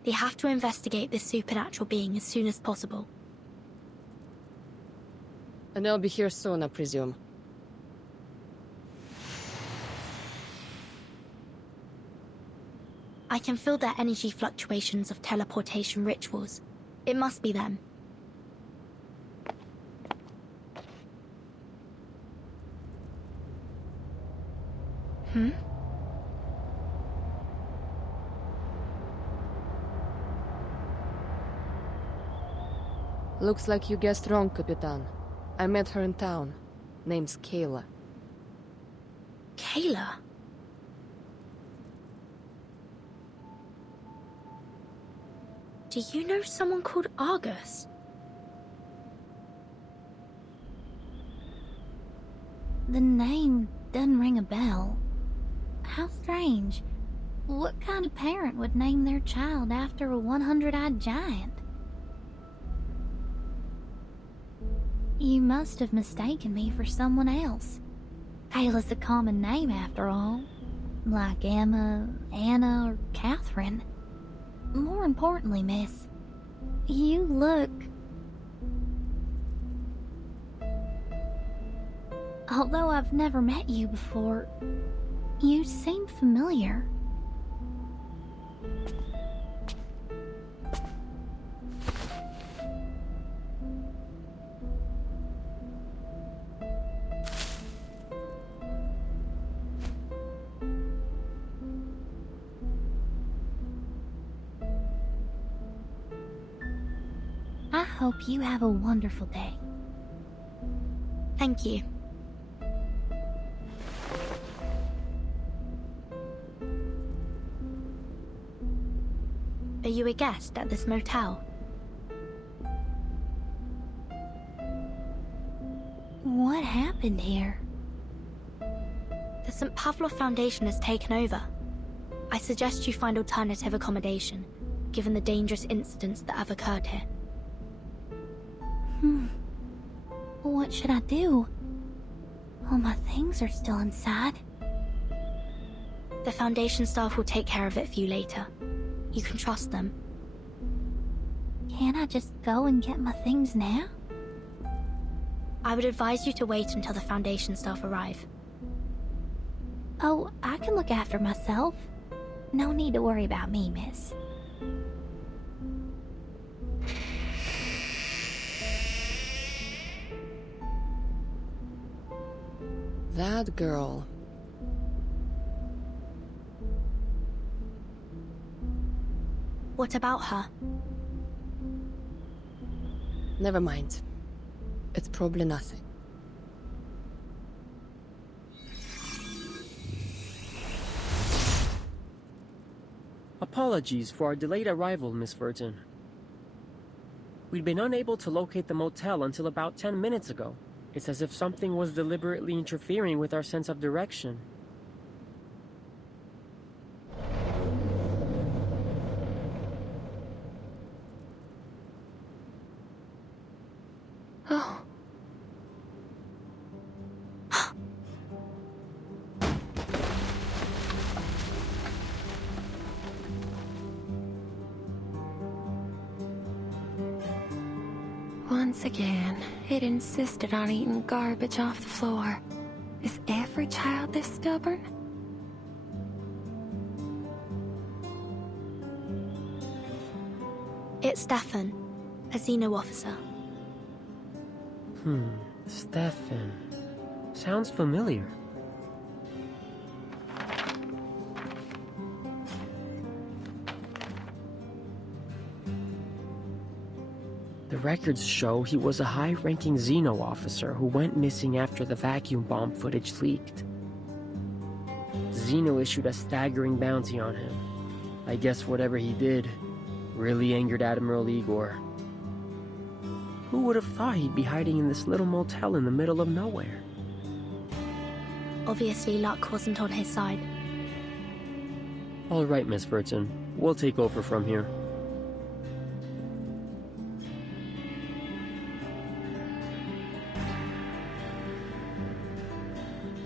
They have to investigate this supernatural being as soon as possible. And they'll be here soon, I presume. I can feel their energy fluctuations of teleportation rituals. It must be them. Looks like you guessed wrong, Capitan. I met her in town. Name's Kayla. Kayla? Do you know someone called Argus? The name doesn't ring a bell. How strange. What kind of parent would name their child after a 100-eyed giant? You must have mistaken me for someone else. Kayla's a common name after all. Like Emma, Anna, or Catherine. More importantly, miss, you look... Although I've never met you before, you seem familiar. I hope you have a wonderful day. Thank you. Are you a guest at this motel? What happened here? The St. Pavlov Foundation has taken over. I suggest you find alternative accommodation, given the dangerous incidents that have occurred here. What should I do? All my things are still inside. The Foundation staff will take care of it for you later. You can trust them. Can't I just go and get my things now? I would advise you to wait until the Foundation staff arrive. Oh, I can look after myself. No need to worry about me, miss. That girl. What about her? Never mind. It's probably nothing. Apologies for our delayed arrival, Miss Verton. We'd been unable to locate the motel until about 10 minutes ago. It's as if something was deliberately interfering with our sense of direction. Oh. Once again, it insisted on eating garbage off the floor. Is every child this stubborn? It's Stefan, a Xeno officer. Stefan. Sounds familiar. The records show he was a high-ranking Xeno officer who went missing after the vacuum bomb footage leaked. Xeno issued a staggering bounty on him. I guess whatever he did really angered Admiral Igor. Who would have thought he'd be hiding in this little motel in the middle of nowhere? Obviously, luck wasn't on his side. All right, Miss Verton. We'll take over from here.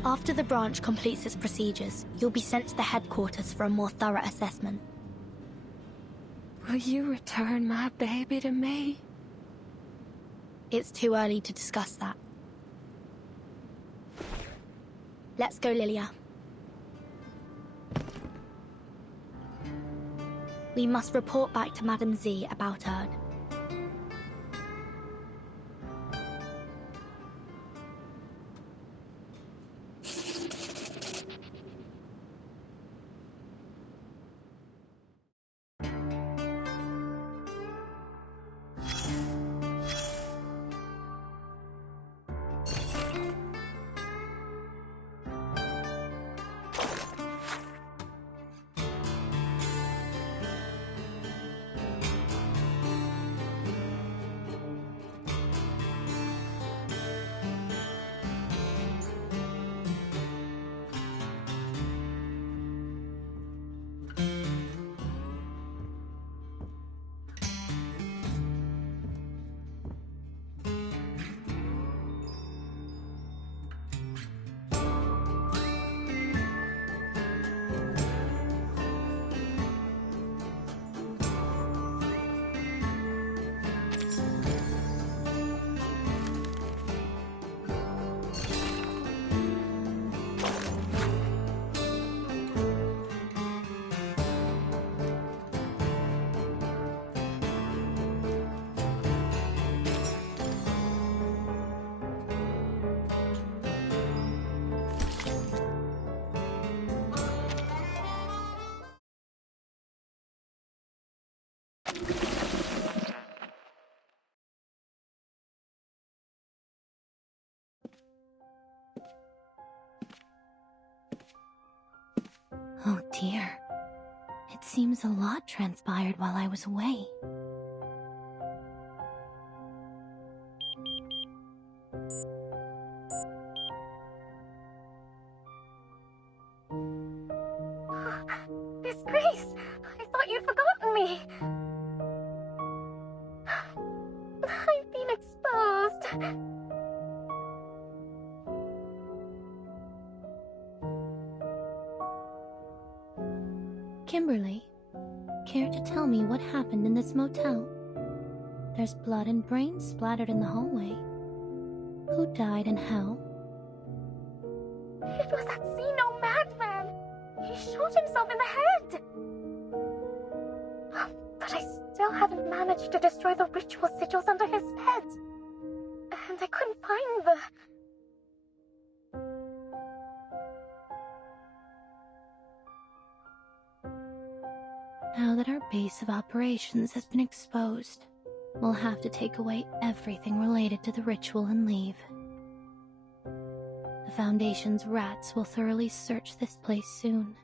After the branch completes its procedures, you'll be sent to the headquarters for a more thorough assessment. Will you return my baby to me? It's too early to discuss that. Let's go, Lilia. We must report back to Madam Z about Erd. Oh dear. It seems a lot transpired while I was away. Miss Grace, I thought you'd forgotten me. I've been exposed. Kimberly, care to tell me what happened in this motel? There's blood and brains splattered in the hallway. Who died and how? It was that Xeno madman. He shot himself in the head. But I still haven't managed to destroy the ritual sigils under his bed. And I couldn't find the... Now that our base of operations has been exposed, we'll have to take away everything related to the ritual and leave. The Foundation's rats will thoroughly search this place soon.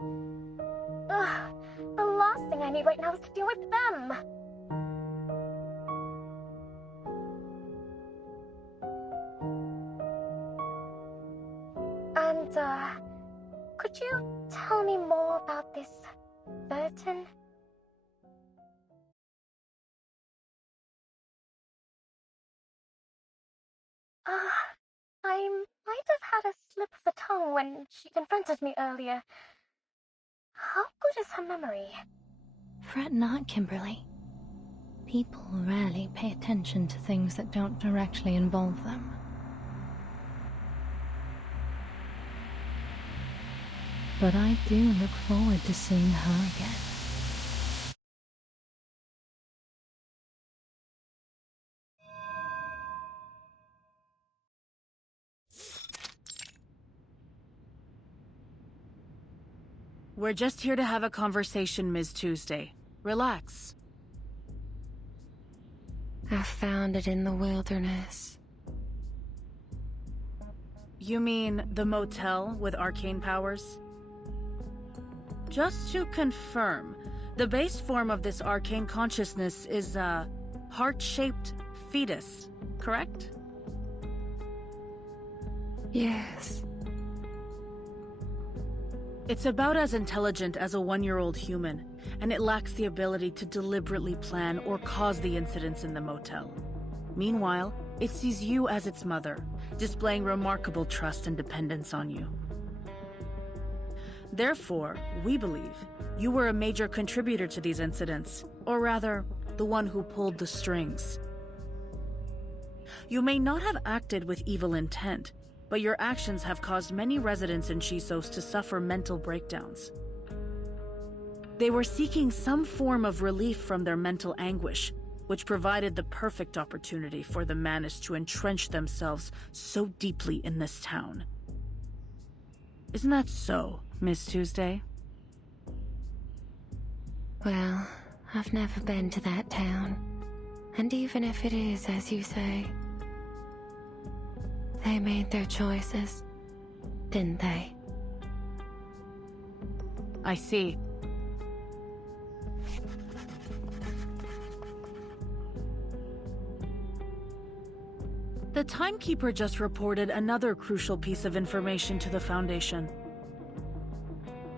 The last thing I need right now is to deal with them. And, could you tell me more about this Verton? I might have had a slip of the tongue when she confronted me earlier. How good is her memory? Fret not, Kimberly. People rarely pay attention to things that don't directly involve them. But I do look forward to seeing her again. We're just here to have a conversation, Ms. Tuesday. Relax. I found it in the wilderness. You mean the motel with arcane powers? Just to confirm, the base form of this arcane consciousness is a heart-shaped fetus, correct? Yes. It's about as intelligent as a one-year-old human, and it lacks the ability to deliberately plan or cause the incidents in the motel. Meanwhile, it sees you as its mother, displaying remarkable trust and dependence on you. Therefore, we believe you were a major contributor to these incidents, or rather, the one who pulled the strings. You may not have acted with evil intent, but your actions have caused many residents in Chisos to suffer mental breakdowns. They were seeking some form of relief from their mental anguish, which provided the perfect opportunity for the Manus to entrench themselves so deeply in this town. Isn't that so, Miss Tuesday? Well, I've never been to that town. And even if it is, as you say, they made their choices, didn't they? I see. The Timekeeper just reported another crucial piece of information to the Foundation.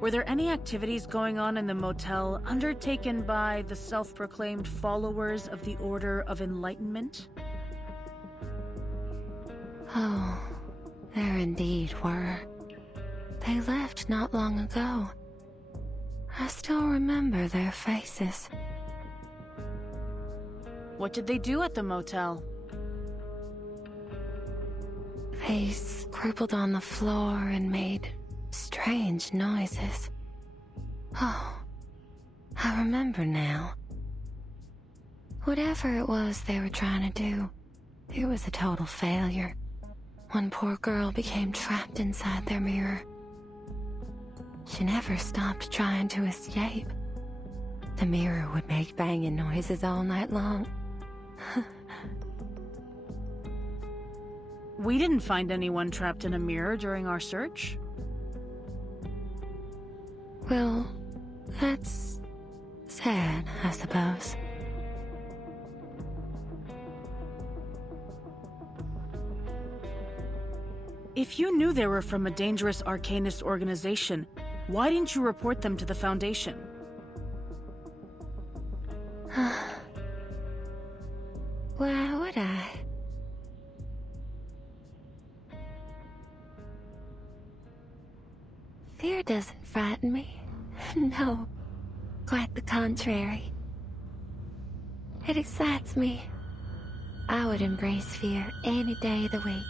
Were there any activities going on in the motel undertaken by the self-proclaimed followers of the Order of Enlightenment? Oh, there indeed were. They left not long ago. I still remember their faces. What did they do at the motel? They scribbled on the floor and made strange noises. Oh, I remember now. Whatever it was they were trying to do, it was a total failure. One poor girl became trapped inside their mirror. She never stopped trying to escape. The mirror would make banging noises all night long. We didn't find anyone trapped in a mirror during our search. Well, that's sad, I suppose. If you knew they were from a dangerous arcanist organization, why didn't you report them to the Foundation? Why would I? Fear doesn't frighten me. No, quite the contrary. It excites me. I would embrace fear any day of the week.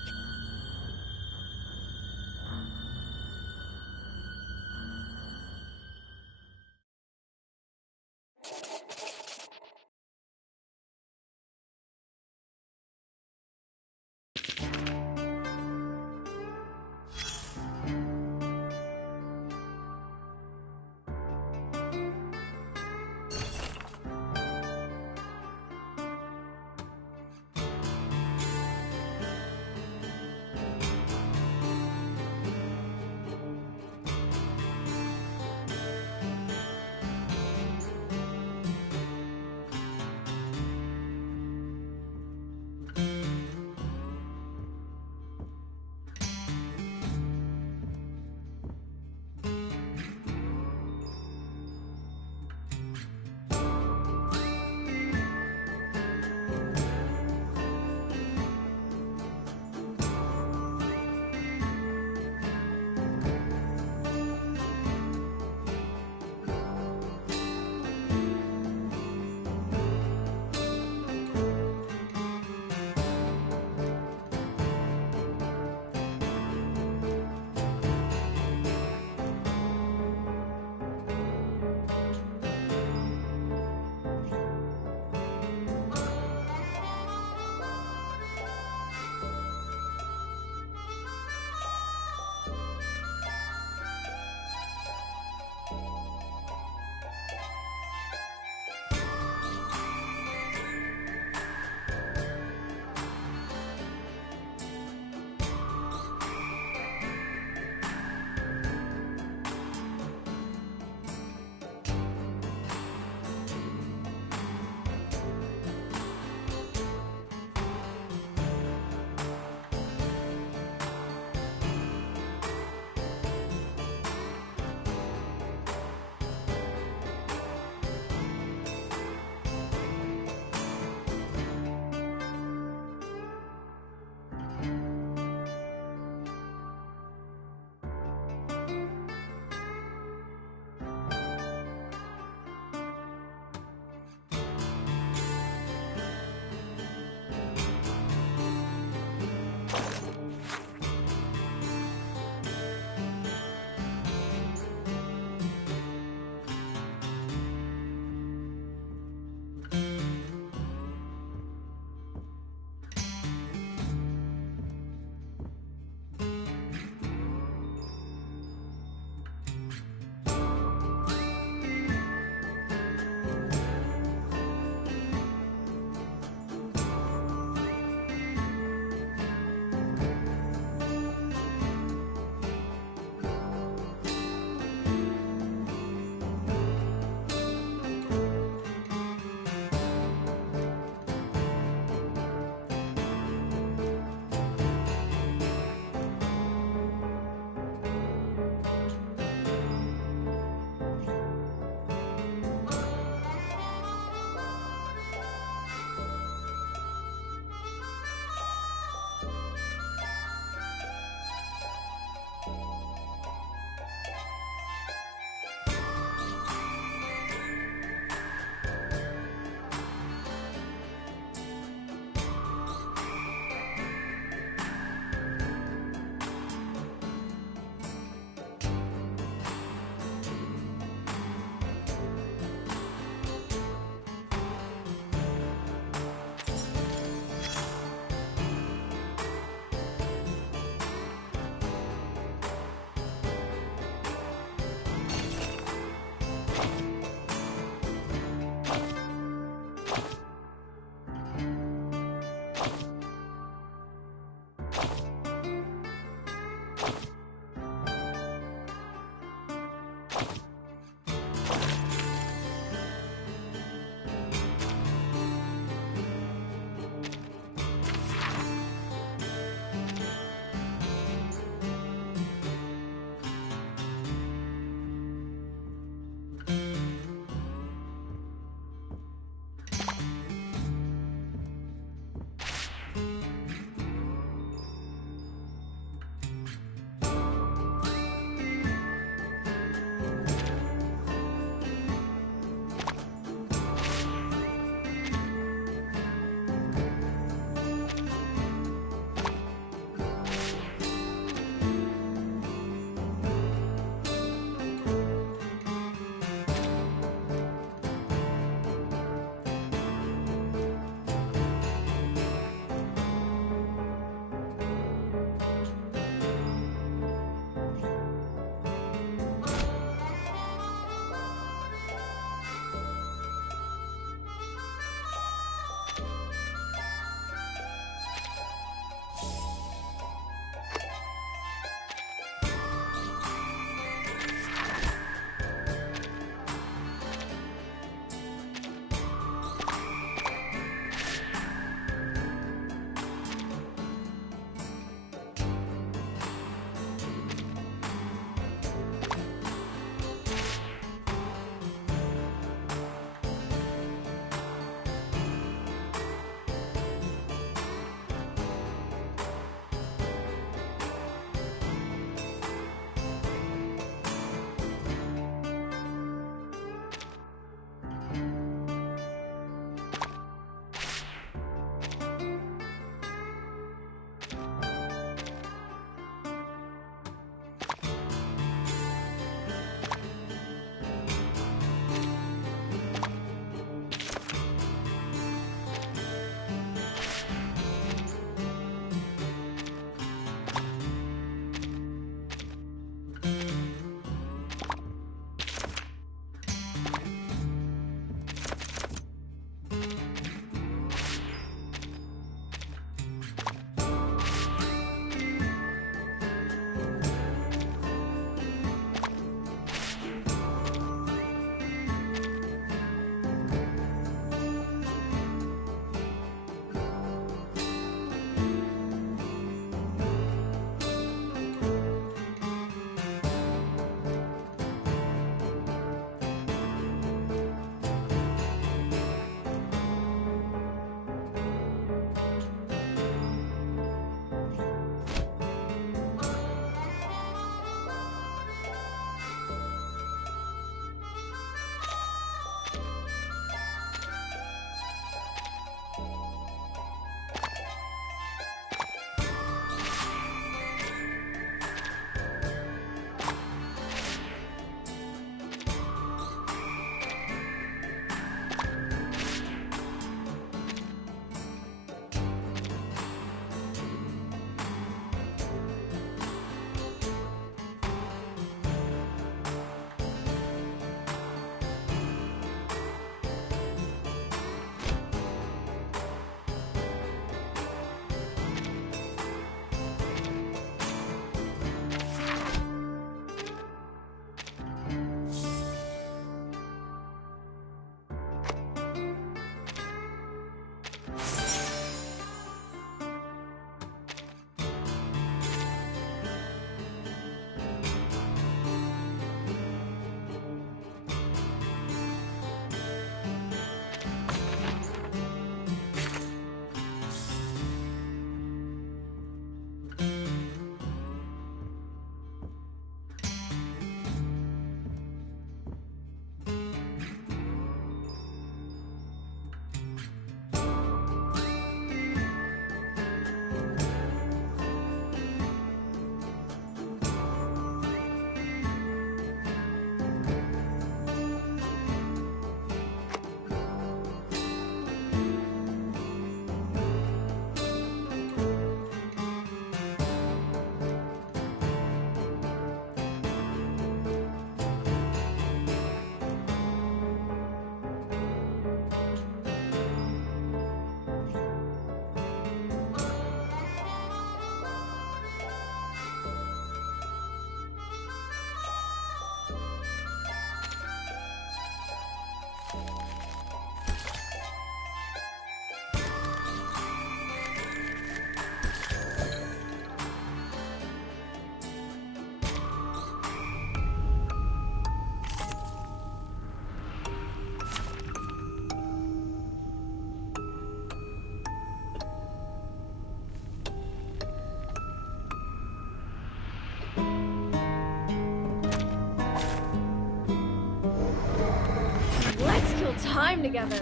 time together.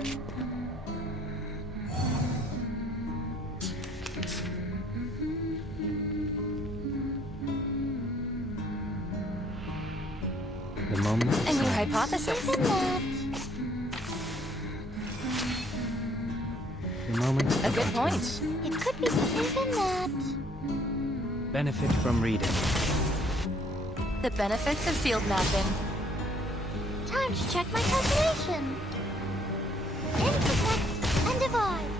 The moment of A new silence. hypothesis. The moment A of good point. utterance. It could be even that. Benefit from reading. The benefits of field mapping. Time to check my calculation. Intersect and divide.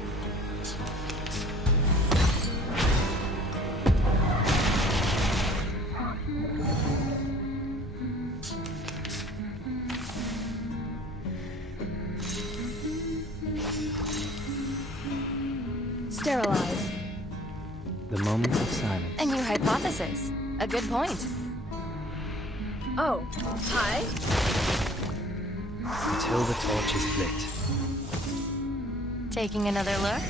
Sterilize. The moment of silence. A new hypothesis. A good point. Oh, hi. Until the torch is lit. Taking another look.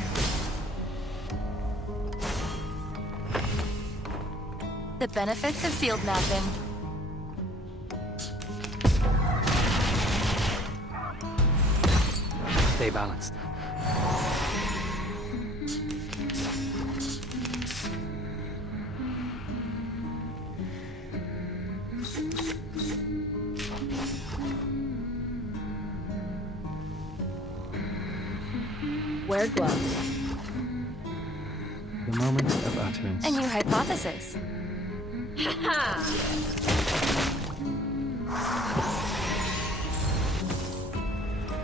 The benefits of field mapping. Stay balanced. Wear gloves. The moment of utterance. A new hypothesis.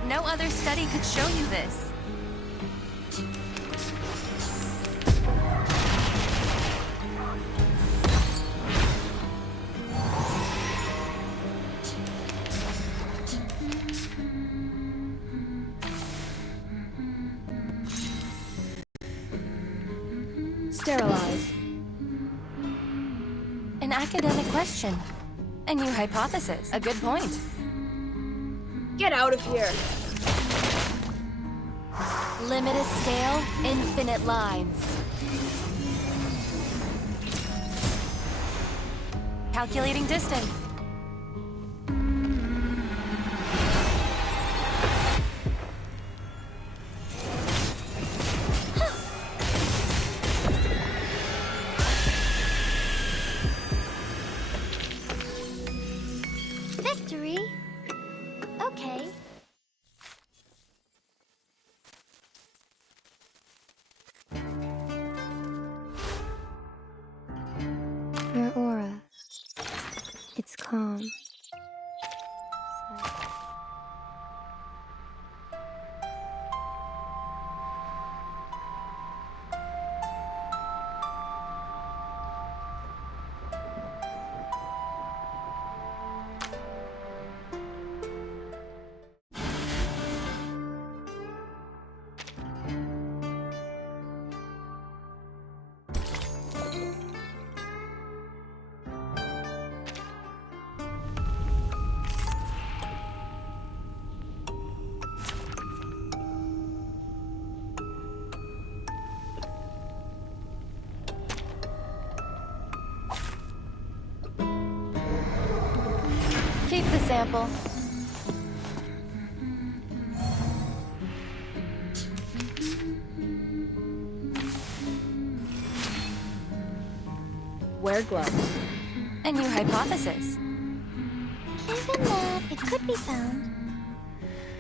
No other study could show you this. Sterilize. An academic question. A new hypothesis. A good point. Get out of here. Limited scale, infinite lines. Calculating distance. Victory? Okay. Your aura. It's calm. Keep the sample. Wear gloves. A new hypothesis. Even that, it could be found.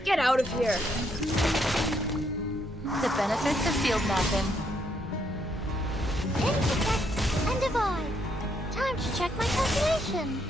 Get out of here. The benefits of field mapping. Intersect and divide. Time to check my calculation.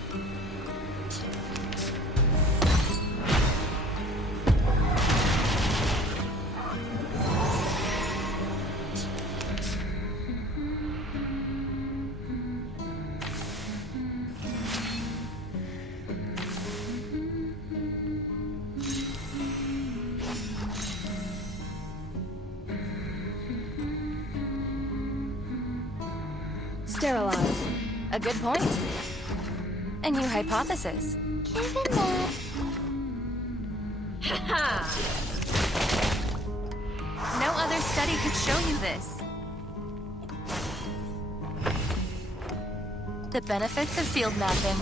Sterilize. A good point. A new hypothesis. Even that. No other study could show you this. The benefits of field mapping.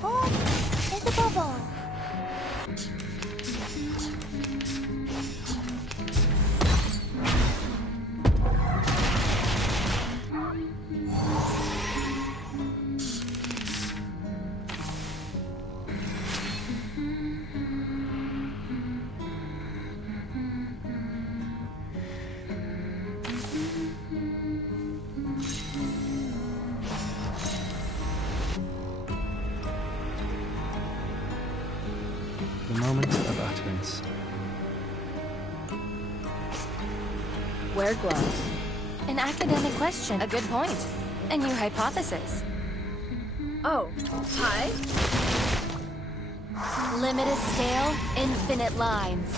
Form is above all. The moment of utterance. Wear gloves. An academic question. A good point. A new hypothesis. Oh, hi. Limited scale, infinite lines.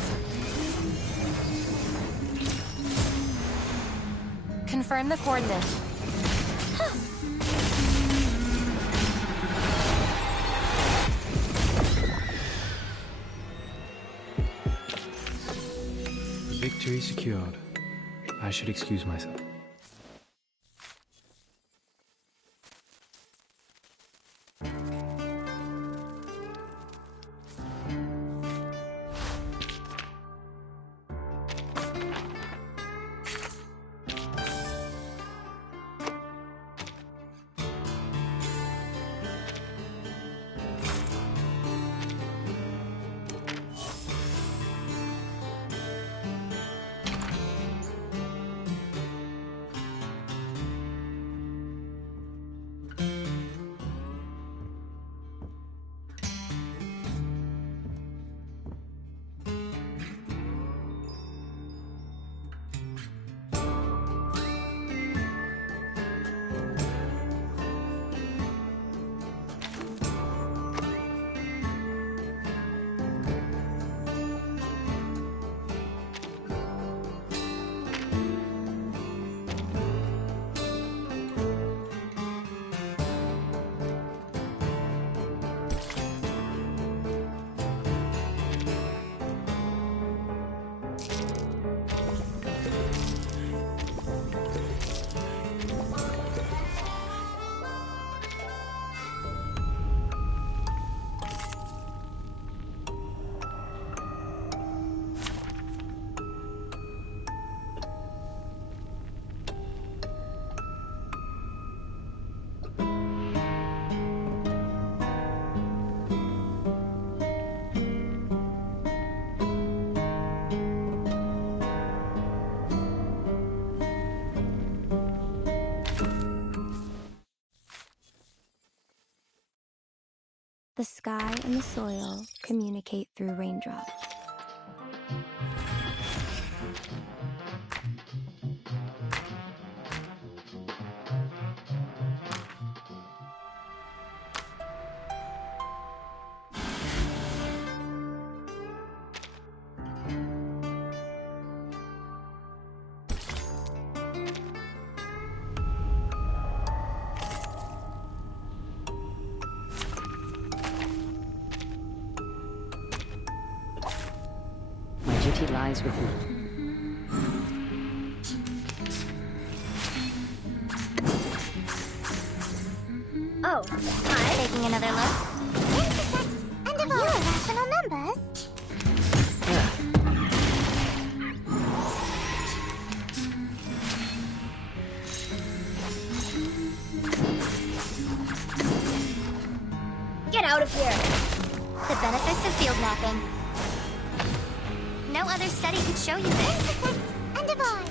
Confirm the coordinates. Victory secured. I should excuse myself. The sky and the soil communicate through raindrops. Duty lies with me. Oh, hi. Taking another look. And of all irrational numbers. Get out of here. The benefits of field mapping. No other study could show you this. And divide.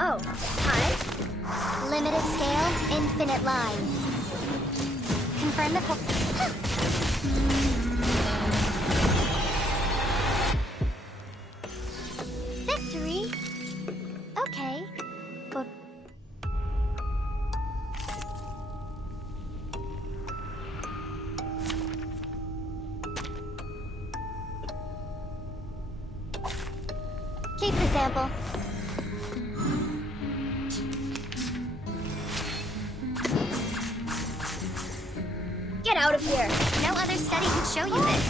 Oh, hi. Limited scale, infinite lines. Confirm the Victory? Okay, but... Keep the sample. Get out of here. No other study could show you this.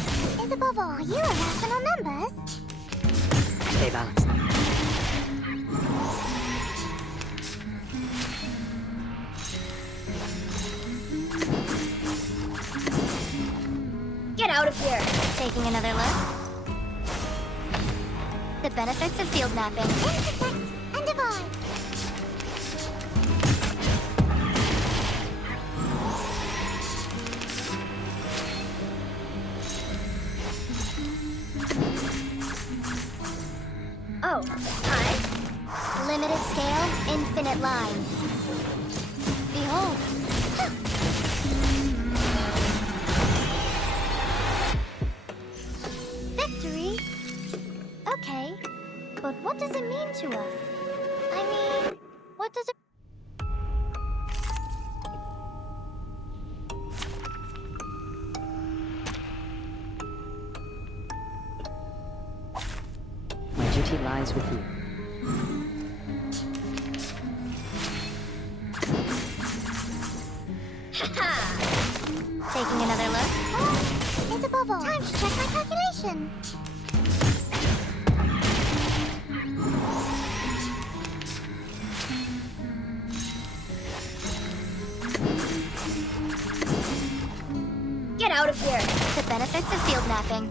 Is above all you irrational numbers. Stay balanced. Get out of here. Taking another look. The benefits of field mapping. Intersect and divide. lines. Behold. Victory? Okay, but what does it mean to us? I mean, what does it... My duty lies with you. Taking another look? Oh, it's a bubble. Time to check my calculation. Get out of here. The benefits of field mapping.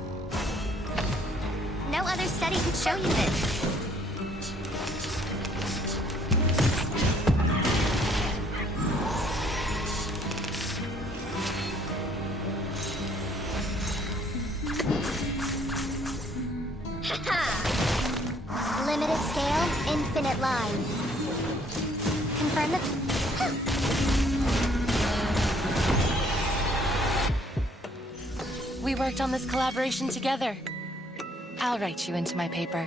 No other study could show you this. Limited scale, infinite lines. Confirm the... We worked on this collaboration together. I'll write you into my paper.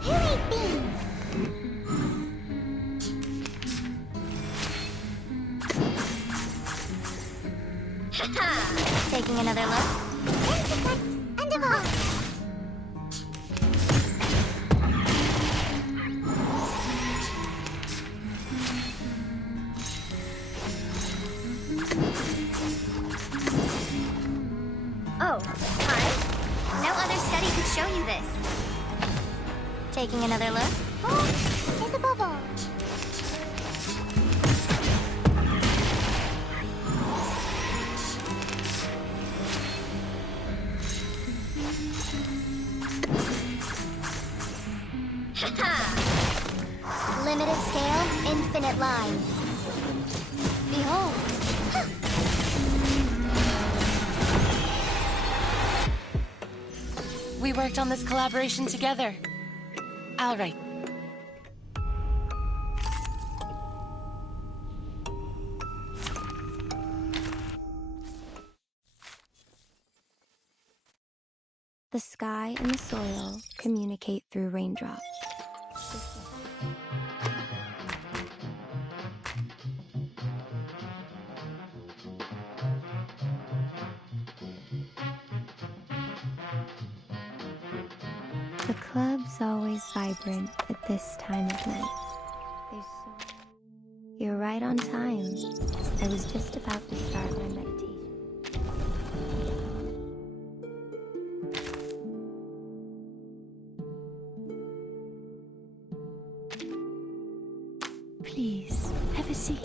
Who ate beans? Taking another look. Intersect and evolve. Oh, hi. No other study could show you this. Taking another look. Oh, it's a bubble. Limited scale, infinite lines. Behold. We worked on this collaboration together. I'll write. The sky and the soil communicate through raindrops. The club's always vibrant at this time of night. You're right on time. I was just about to start my meditation. Please, have a seat.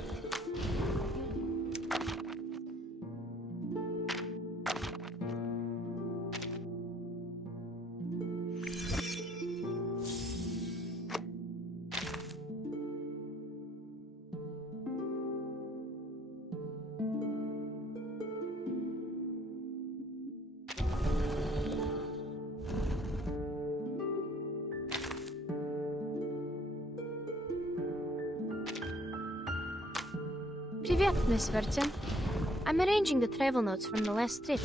Привет, Miss Vertin. I'm arranging the travel notes from the last trip.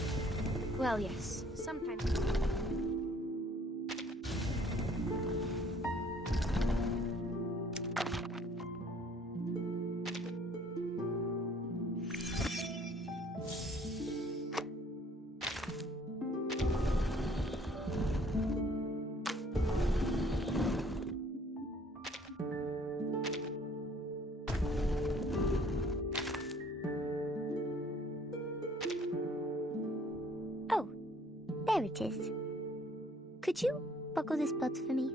Well, yes, sometimes... There it is. Could you buckle this belt for me?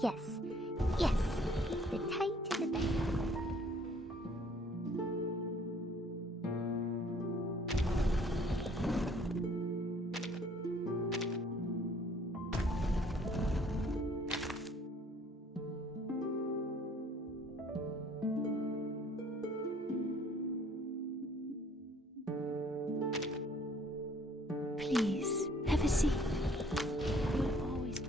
Yes. Yes. The tighter the better. Please, have a seat. You'll always.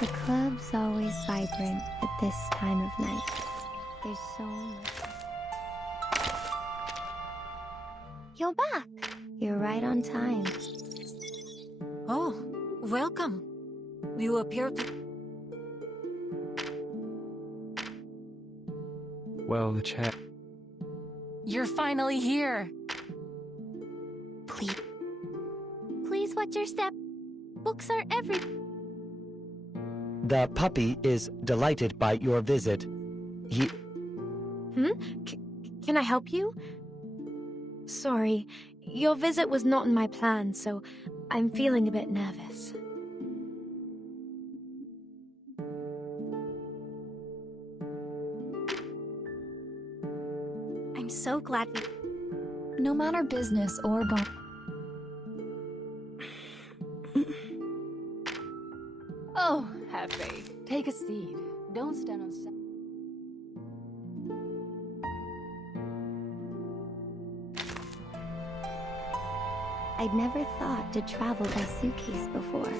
The club's always vibrant at this time of night. There's so much. You're back. You're right on time. Oh, welcome. You appear to... Well, the chat. You're finally here. Please watch your step. Books are every... The puppy is delighted by your visit. He... Can I help you? Sorry, your visit was not in my plan, so I'm feeling a bit nervous. I'm so glad we... No matter business or Oh, have faith. Take a seat. Don't stand on... I'd never thought to travel by suitcase before.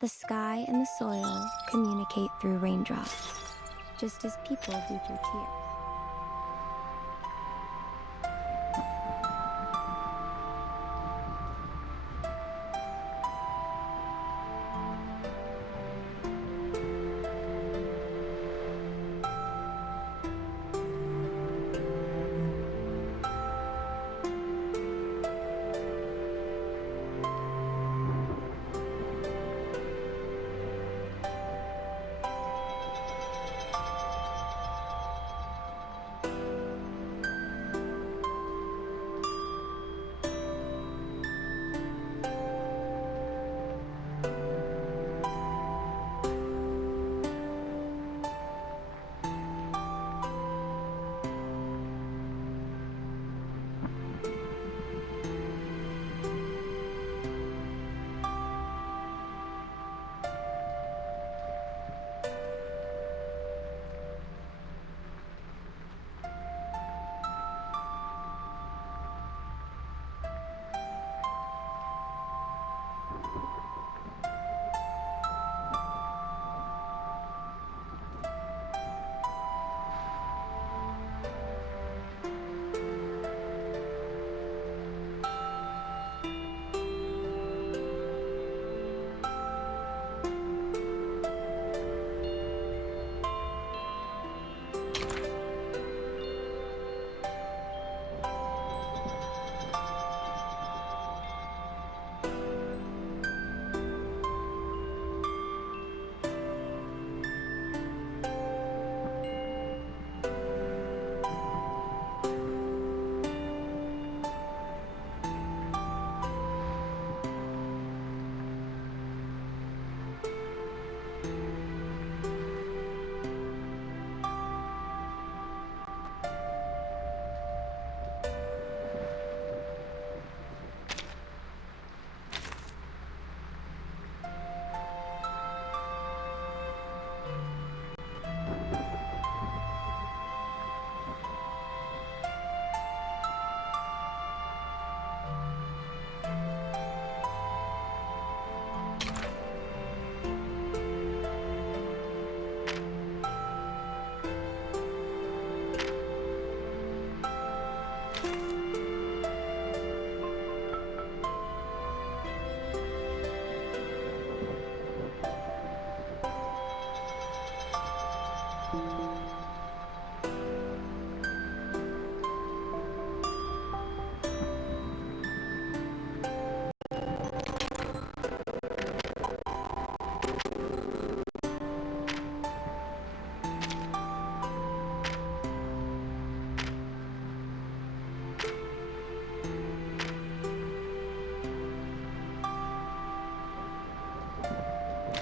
The sky and the soil communicate through raindrops, just as people do through tears.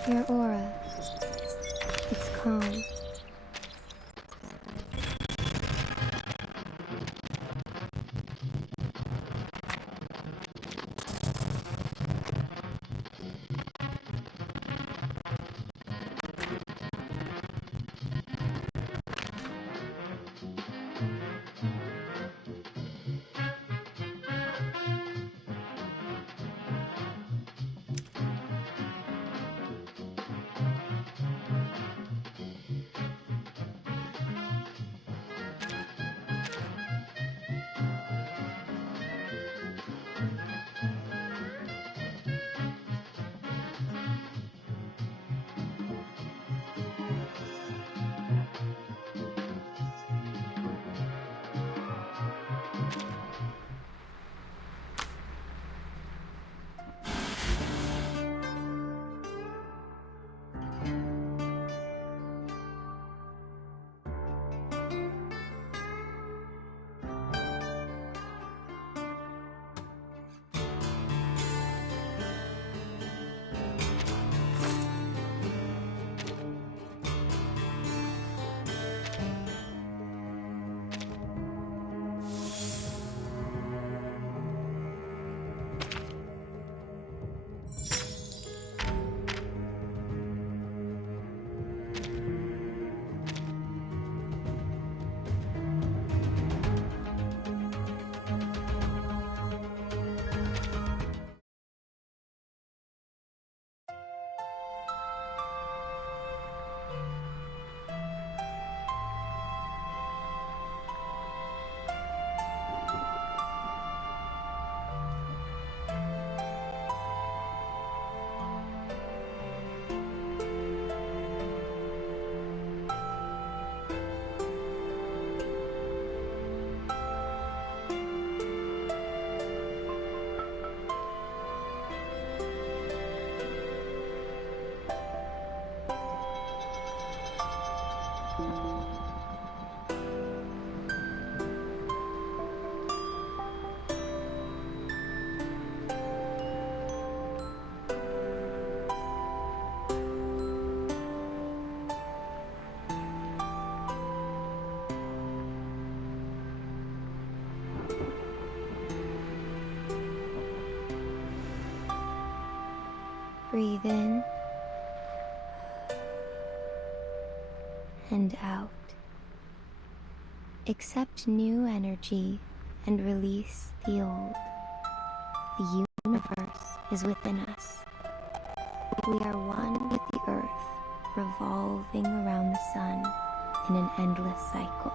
Your aura. It's calm. Breathe in and out. Accept new energy and release the old. The universe is within us. We are one with the earth, revolving around the sun in an endless cycle.